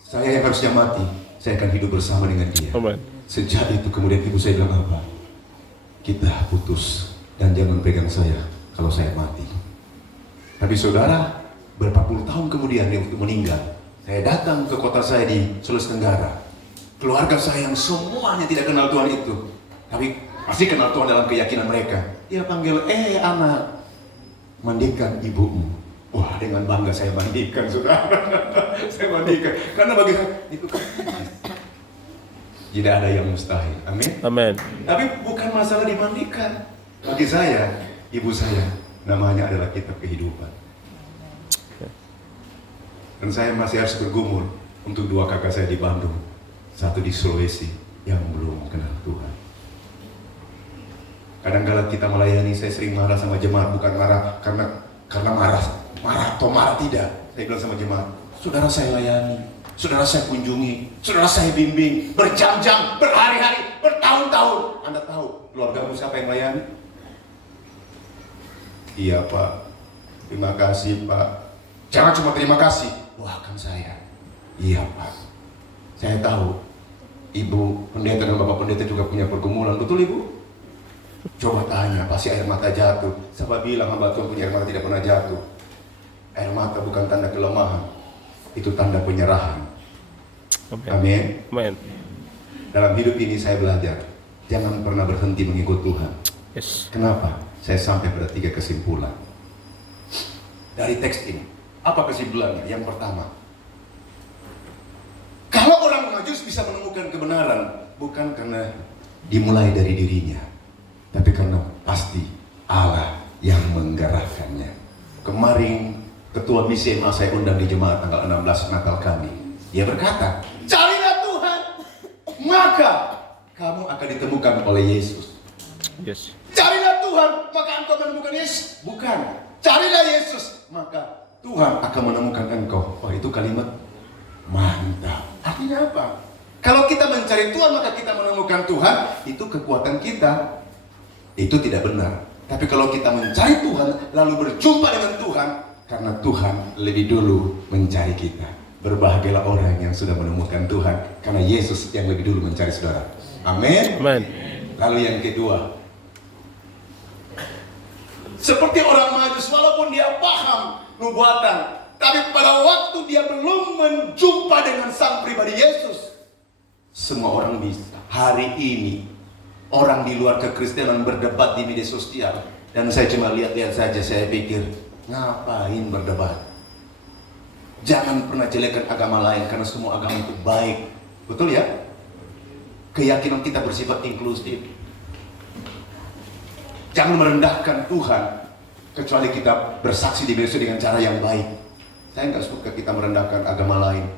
Saya yang harusnya mati, saya akan hidup bersama dengan Dia. Amen. Sejak itu kemudian ibu saya bilang apa? "Kita putus dan jangan pegang saya kalau saya mati." Tapi saudara, berapa puluh tahun kemudian dia waktu meninggal, saya datang ke kota saya di Sulawesi Tenggara. Keluarga saya yang semuanya tidak kenal Tuhan itu, tapi pasti kenal Tuhan dalam keyakinan mereka. Dia panggil, "Anak, mandikan ibumu." Wah, dengan bangga saya mandikan, saudara. Saya mandikan, karena bagi saya itu kan tidak ada yang mustahil. Amin. Amen. Tapi bukan masalah dimandikan. Bagi saya, ibu saya, namanya adalah kitab kehidupan. Dan saya masih harus bergumul untuk dua kakak saya di Bandung, satu di Sulawesi yang belum kenal Tuhan. Kadang-kadang kita melayani, saya sering marah sama jemaat, bukan marah karena marah atau marah tidak. Saya bilang sama jemaat, "Saudara saya layani, saudara saya kunjungi, saudara saya bimbing, berjam-jam, berhari-hari, bertahun-tahun. Anda tahu keluargamu siapa yang layani?" "Iya Pak, terima kasih Pak." "Jangan cuma terima kasih, doakan saya." "Iya Pak, saya tahu Ibu pendeta dan Bapak pendeta juga punya pergumulan, betul Ibu?" Coba tanya, pasti air mata jatuh. Siapa bilang hamba Tuhan punya air mata tidak pernah jatuh? Air mata bukan tanda kelemahan, itu tanda penyerahan. Amin. Amen. Dalam hidup ini saya belajar, jangan pernah berhenti mengikut Tuhan. Yes. Kenapa? Saya sampai pada 3 kesimpulan dari teks ini. Apa kesimpulannya? Yang pertama, kalau orang Majus bisa menemukan kebenaran, bukan karena dimulai dari dirinya, tapi karena pasti Allah yang menggerakkannya. Kemarin Ketua Misi MA saya undang di jemaat tanggal 16 Natal kami. Dia berkata, "Carilah Tuhan, maka kamu akan ditemukan oleh Yesus." Yes. Carilah Tuhan, maka engkau akan menemukan Yesus. Bukan, carilah Yesus, maka Tuhan akan menemukan engkau. Oh, itu kalimat mantap. Artinya apa? Kalau kita mencari Tuhan, maka kita menemukan Tuhan. Itu kekuatan kita. Itu tidak benar. Tapi kalau kita mencari Tuhan, lalu berjumpa dengan Tuhan, karena Tuhan lebih dulu mencari kita. Berbahagialah orang yang sudah menemukan Tuhan, karena Yesus yang lebih dulu mencari saudara. Amin. Amen. Lalu yang kedua, seperti orang Majus, walaupun dia paham nubuatan, tapi pada waktu dia belum menjumpa dengan sang pribadi Yesus. Semua orang bisa. Hari ini orang di luar kekristenan berdebat di media sosial, dan saya cuma lihat-lihat saja. Saya pikir, ngapain berdebat? Jangan pernah jelekkan agama lain, karena semua agama itu baik. Betul ya? Keyakinan kita bersifat inklusif. Jangan merendahkan Tuhan, kecuali kita bersaksi di media sosial dengan cara yang baik. Saya nggak suka kita merendahkan agama lain,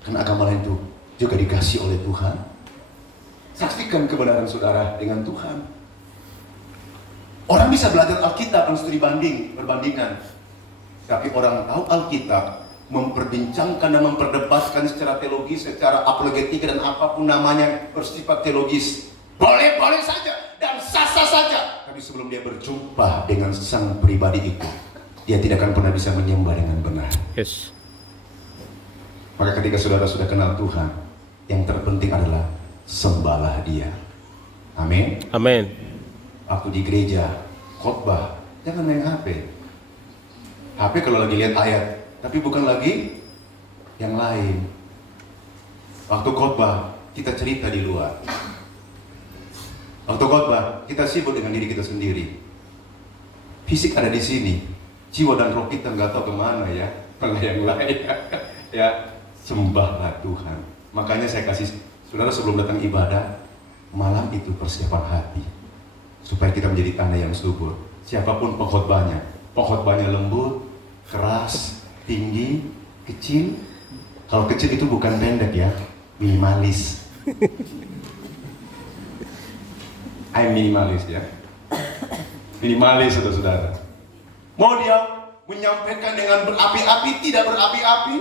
karena agama lain itu juga dikasih oleh Tuhan. Saksikan kebenaran saudara dengan Tuhan. Orang bisa belajar Alkitab dan studi berbandingan. Tapi orang tahu Alkitab, memperbincangkan dan memperdebatkan secara teologis, secara apologetika dan apapun namanya bersifat teologis, boleh-boleh saja dan sah-sah saja. Tapi sebelum dia berjumpa dengan sang pribadi itu, dia tidak akan pernah bisa menyembah dengan benar. Yes. Maka ketika saudara sudah kenal Tuhan, yang terpenting adalah sembahlah Dia. Amin. Amin. Waktu di gereja, khotbah, jangan main HP. HP kalau lagi lihat ayat, tapi bukan lagi yang lain. Waktu khotbah, kita cerita di luar. Waktu khotbah, kita sibuk dengan diri kita sendiri. Fisik ada di sini, jiwa dan roh kita nggak tahu kemana ya, melayang-layang. Ya, sembahlah Tuhan. Makanya saya kasih saudara sebelum datang ibadah, malam itu persiapan hati, supaya kita menjadi tanda yang subur. Siapapun pengkhotbahnya lembut, keras, tinggi, kecil. Kalau kecil itu bukan pendek ya, minimalis. I'm minimalis ya. Minimalis saudara-saudara. Mau dia menyampaikan dengan berapi-api, tidak berapi-api,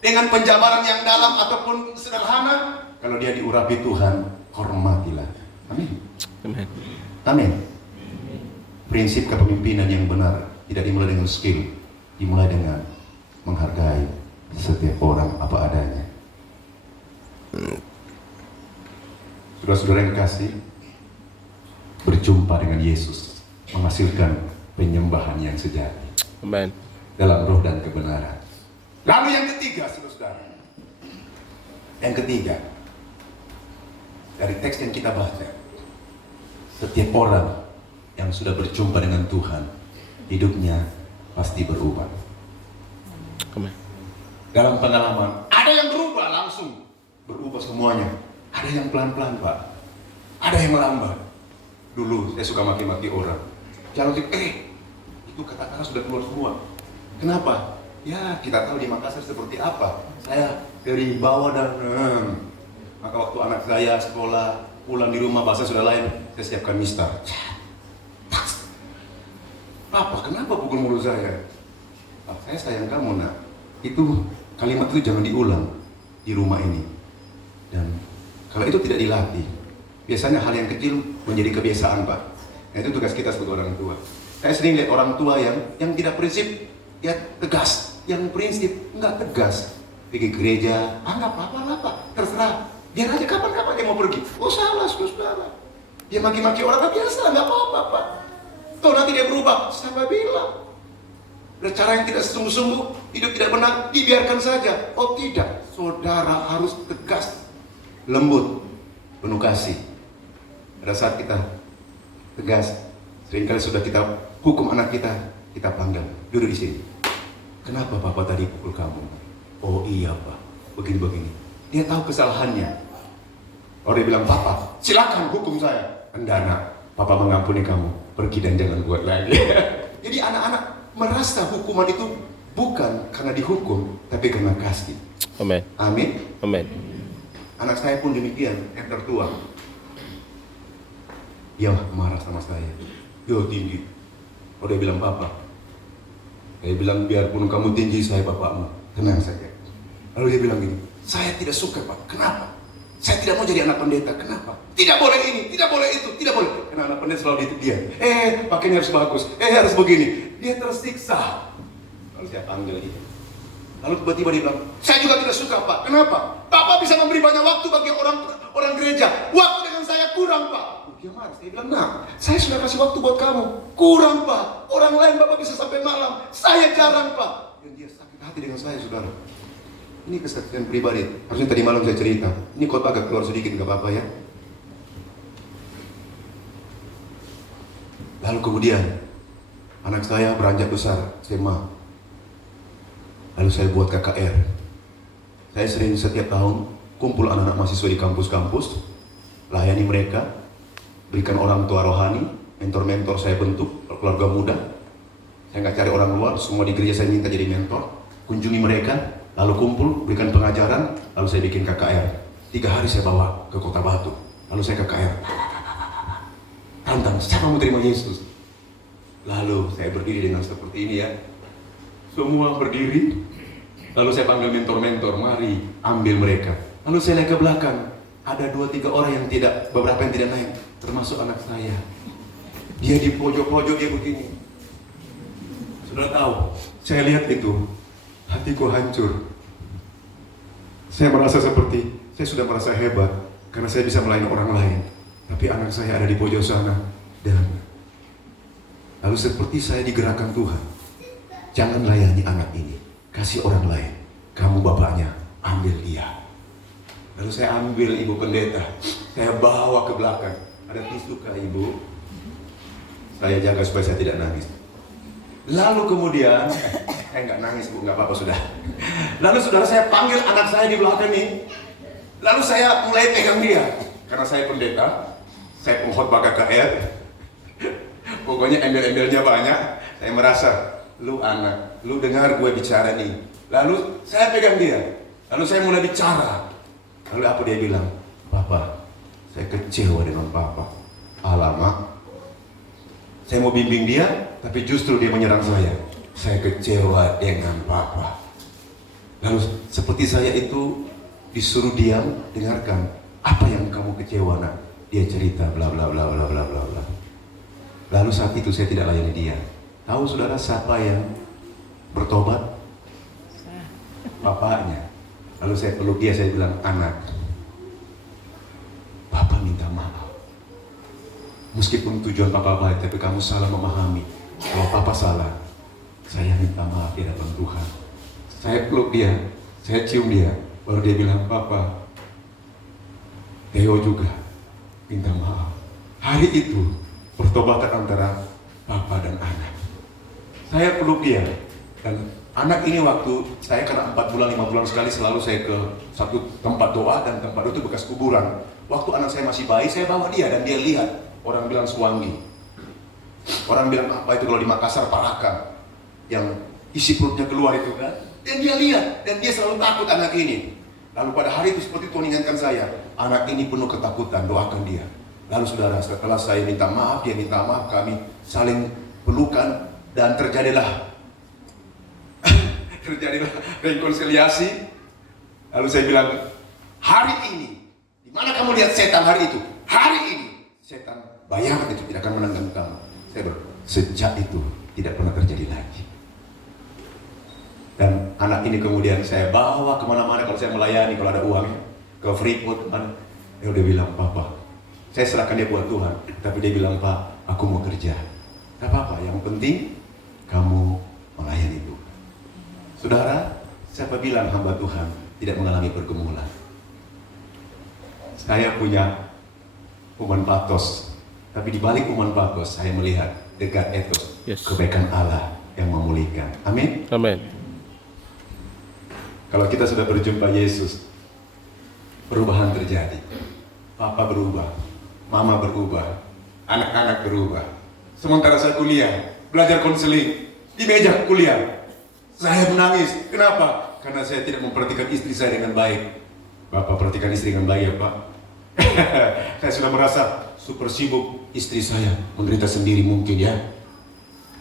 dengan penjabaran yang dalam ataupun sederhana, kalau dia diurapi Tuhan, hormatilah. Amin. Amin. Amin. Prinsip kepemimpinan yang benar tidak dimulai dengan skill, dimulai dengan menghargai setiap orang apa adanya. Saudara-saudara yang kasih, berjumpa dengan Yesus menghasilkan penyembahan yang sejati. Amin. Dalam roh dan kebenaran. Lalu yang ketiga, saudara-saudara. Yang ketiga, dari teks yang kita baca, setiap orang yang sudah berjumpa dengan Tuhan, hidupnya pasti berubah. Amin. Dalam pengalaman, ada yang berubah langsung, berubah semuanya. Ada yang pelan-pelan, Pak. Ada yang melambat. Dulu saya suka maki-maki orang. Jangan itu kata-kata sudah keluar semua. Kenapa? Ya, kita tahu di Makassar seperti apa. Saya dari bawah dan maka waktu anak saya sekolah, pulang di rumah bahasa sudah lain, saya siapkan mister. Papa, kenapa pukul mulut saya? Pak, saya sayang kamu, nak. Itu kalimat itu jangan diulang di rumah ini. Dan kalau itu tidak dilatih, biasanya hal yang kecil menjadi kebiasaan, Pak. Nah, itu tugas kita sebagai orang tua. Saya sering lihat orang tua yang tidak prinsip, ya tegas. Yang prinsip nggak tegas, pergi gereja, nggak apa-apa, terserah, biar aja kapan-kapan dia mau pergi. Oh salah, saudara. Dia maki-maki orang, biasa, nggak apa-apa, Pak. Toh nanti dia berubah, siapa bilang? Ada cara yang tidak sungguh-sungguh, hidup tidak benar, dibiarkan saja. Oh tidak, saudara harus tegas, lembut, penuh kasih. Pada saat kita tegas, seringkali sudah kita hukum anak kita panggil, duduk di sini. Kenapa Papa tadi pukul kamu? Oh iya Pak, begini-begini. Dia tahu kesalahannya. Kalau dia bilang, Papa, silakan hukum saya. Enggak, nak, Papa mengampuni kamu. Pergi dan jangan buat lagi. Jadi anak-anak merasa hukuman itu bukan karena dihukum, tapi karena kasih. Amin. Amin. Amin. Anak saya pun demikian, yang tertua. Dia marah sama saya. Yo tinggi. Kalau dia bilang, Papa, saya bilang, biarpun kamu tinggi, saya bapakmu, tenang saja. Lalu dia bilang gini, saya tidak suka, Pak. Kenapa? Saya tidak mau jadi anak pendeta. Kenapa? Tidak boleh ini, tidak boleh itu, tidak boleh. Karena anak pendeta selalu dia. Pakainya harus bagus. Harus begini. Dia tersiksa. Lalu saya panggil dia. Lalu tiba-tiba dia bilang, saya juga tidak suka, Pak. Kenapa? Bapak bisa memberi banyak waktu bagi orang gereja. Waktu dengan saya kurang, Pak. Dia marah. Saya bilang, nah, saya sudah kasih waktu buat kamu. Kurang, Pak. Orang lain Bapak bisa sampai malam. Saya jarang, Pak. Dan dia sakit hati dengan saya, saudara. Ini kesaksian pribadi. Harusnya tadi malam saya cerita. Ini khotbah agak keluar sedikit, nggak apa-apa ya. Lalu kemudian, anak saya beranjak besar, SMA. Lalu saya buat KKR. Saya sering setiap tahun kumpul anak-anak mahasiswa di kampus-kampus, layani mereka, berikan orang tua rohani, mentor-mentor saya bentuk, keluarga muda. Saya nggak cari orang luar, semua di gereja saya minta jadi mentor. Kunjungi mereka, lalu kumpul, berikan pengajaran, lalu saya bikin KKR. 3 hari saya bawa ke Kota Batu, lalu saya KKR. Tantang, siapa mau terima Yesus? Lalu saya berdiri dengan seperti ini ya. Semua berdiri. Lalu saya panggil mentor-mentor, mari ambil mereka. Lalu saya lihat ke belakang, ada 2-3 orang yang tidak, beberapa yang tidak naik, termasuk anak saya. Dia di pojok-pojok, dia begini. Sudah tahu, saya lihat itu, hatiku hancur. Saya merasa seperti, saya sudah merasa hebat, karena saya bisa melayani orang lain. Tapi anak saya ada di pojok sana, dan lalu seperti saya digerakkan Tuhan. Jangan layani anak ini, kasih orang lain. Kamu bapaknya, ambil dia. Lalu saya ambil ibu pendeta, saya bawa ke belakang. Ada tisu kah ibu? Saya jaga supaya saya tidak nangis. Lalu kemudian, nggak nangis bu, nggak apa-apa sudah. Lalu saudara, saya panggil anak saya di belakang ini. Lalu saya mulai pegang dia, karena saya pendeta, saya pengkhotbah KKR. Pokoknya embel-embelnya banyak. Saya merasa, lu anak, lu dengar gue bicara nih. Lalu saya pegang dia, lalu saya mulai bicara. Lalu apa dia bilang? Papa, saya kecewa dengan Papa. Alamak, saya mau bimbing dia, tapi justru dia menyerang saya. Saya kecewa dengan Papa. Lalu seperti saya itu disuruh diam, dengarkan. Apa yang kamu kecewa nak? Dia cerita bla bla bla bla bla bla bla. Lalu saat itu saya tidak layani dia. Tahu saudara siapa yang bertobat? Bapaknya. Lalu saya peluk dia, saya bilang, anak, Papa minta maaf. Meskipun tujuan Papa baik, tapi kamu salah memahami. Kalau Papa salah, saya minta maaf di hadapan Tuhan. Saya peluk dia, saya cium dia, baru dia bilang, Papa, Theo juga minta maaf. Hari itu pertobatan antara Papa dan anak. Saya peluk dia, dan anak ini waktu saya kena 4 bulan, 5 bulan sekali selalu saya ke satu tempat doa, dan tempat itu bekas kuburan. Waktu anak saya masih bayi, saya bawa dia dan dia lihat. Orang bilang suwangi. Orang bilang apa itu kalau di Makassar parakan. Yang isi perutnya keluar itu kan. Dan dia lihat, dan dia selalu takut anak ini. Lalu pada hari itu seperti Tuhan ingatkan saya, anak ini penuh ketakutan, doakan dia. Lalu saudara, setelah saya minta maaf, dia minta maaf, kami saling pelukan, dan terjadilah rekonsiliasi. Lalu saya bilang, hari ini, di mana kamu lihat setan hari itu? Hari ini, setan bayangan itu tidak akan menangkan kamu. Saya sejak itu tidak pernah terjadi lagi. Dan anak ini kemudian saya bawa kemana-mana kalau saya melayani, kalau ada uang, ke Freeport, mana. Dia udah bilang, Papa, saya serahkan dia buat Tuhan. Tapi dia bilang, Pak, aku mau kerja. Gak apa-apa, yang penting kamu melayani Tuhan. Saudara, siapa bilang hamba Tuhan tidak mengalami pergumulan? Saya punya uman patos, tapi di balik uman patos saya melihat dekat etos, kebaikan Allah yang memulihkan. Amin. Amin. Kalau kita sudah berjumpa Yesus, perubahan terjadi. Papa berubah, mama berubah, anak-anak berubah. Sementara saya kuliah, belajar konseling, di meja kuliah, saya menangis. Kenapa? Karena saya tidak memperhatikan istri saya dengan baik. Bapak perhatikan istri dengan baik ya Pak. Saya sudah merasa super sibuk, istri saya menderita sendiri mungkin ya.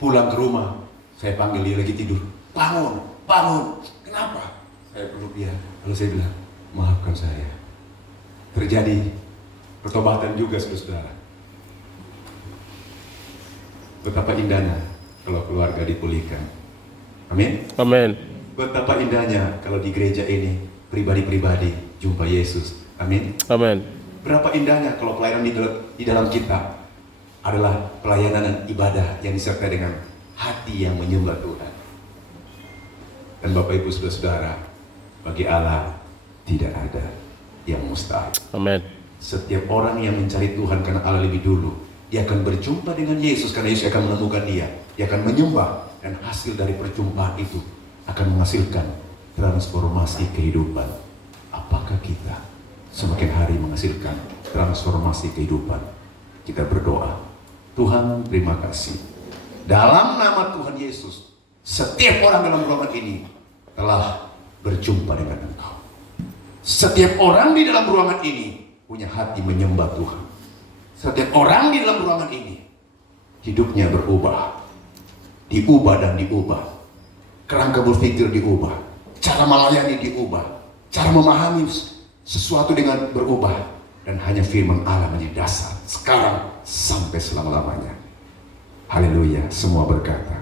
Pulang ke rumah, saya panggil dia lagi tidur. Bangun, bangun. Kenapa? Saya peluk dia, lalu saya bilang, maafkan saya. Terjadi pertobatan juga saudara. Betapa indahnya kalau keluarga dipulihkan. Amin. Amin. Betapa indahnya kalau di gereja ini pribadi-pribadi jumpa Yesus. Amin. Amin. Berapa indahnya kalau pelayanan di dalam kita adalah pelayanan dan ibadah yang disertai dengan hati yang menyembah Tuhan. Dan Bapak Ibu saudara-saudara, bagi Allah tidak ada yang mustahil. Amin. Setiap orang yang mencari Tuhan karena Allah lebih dulu, dia akan berjumpa dengan Yesus karena Yesus akan menemukan dia. Dia akan menyembah, dan hasil dari perjumpaan itu akan menghasilkan transformasi kehidupan. Apakah kita semakin hari menghasilkan transformasi kehidupan? Kita berdoa, Tuhan terima kasih. Dalam nama Tuhan Yesus, setiap orang dalam ruangan ini telah berjumpa dengan Engkau. Setiap orang di dalam ruangan ini punya hati menyembah Tuhan. Setiap orang di dalam ruangan ini hidupnya berubah, diubah dan diubah. kerangka berpikir diubah, cara melayani diubah, cara memahami sesuatu dengan berubah, dan hanya firman Allah menjadi dasar sekarang sampai selama-lamanya. Haleluya, semua berkata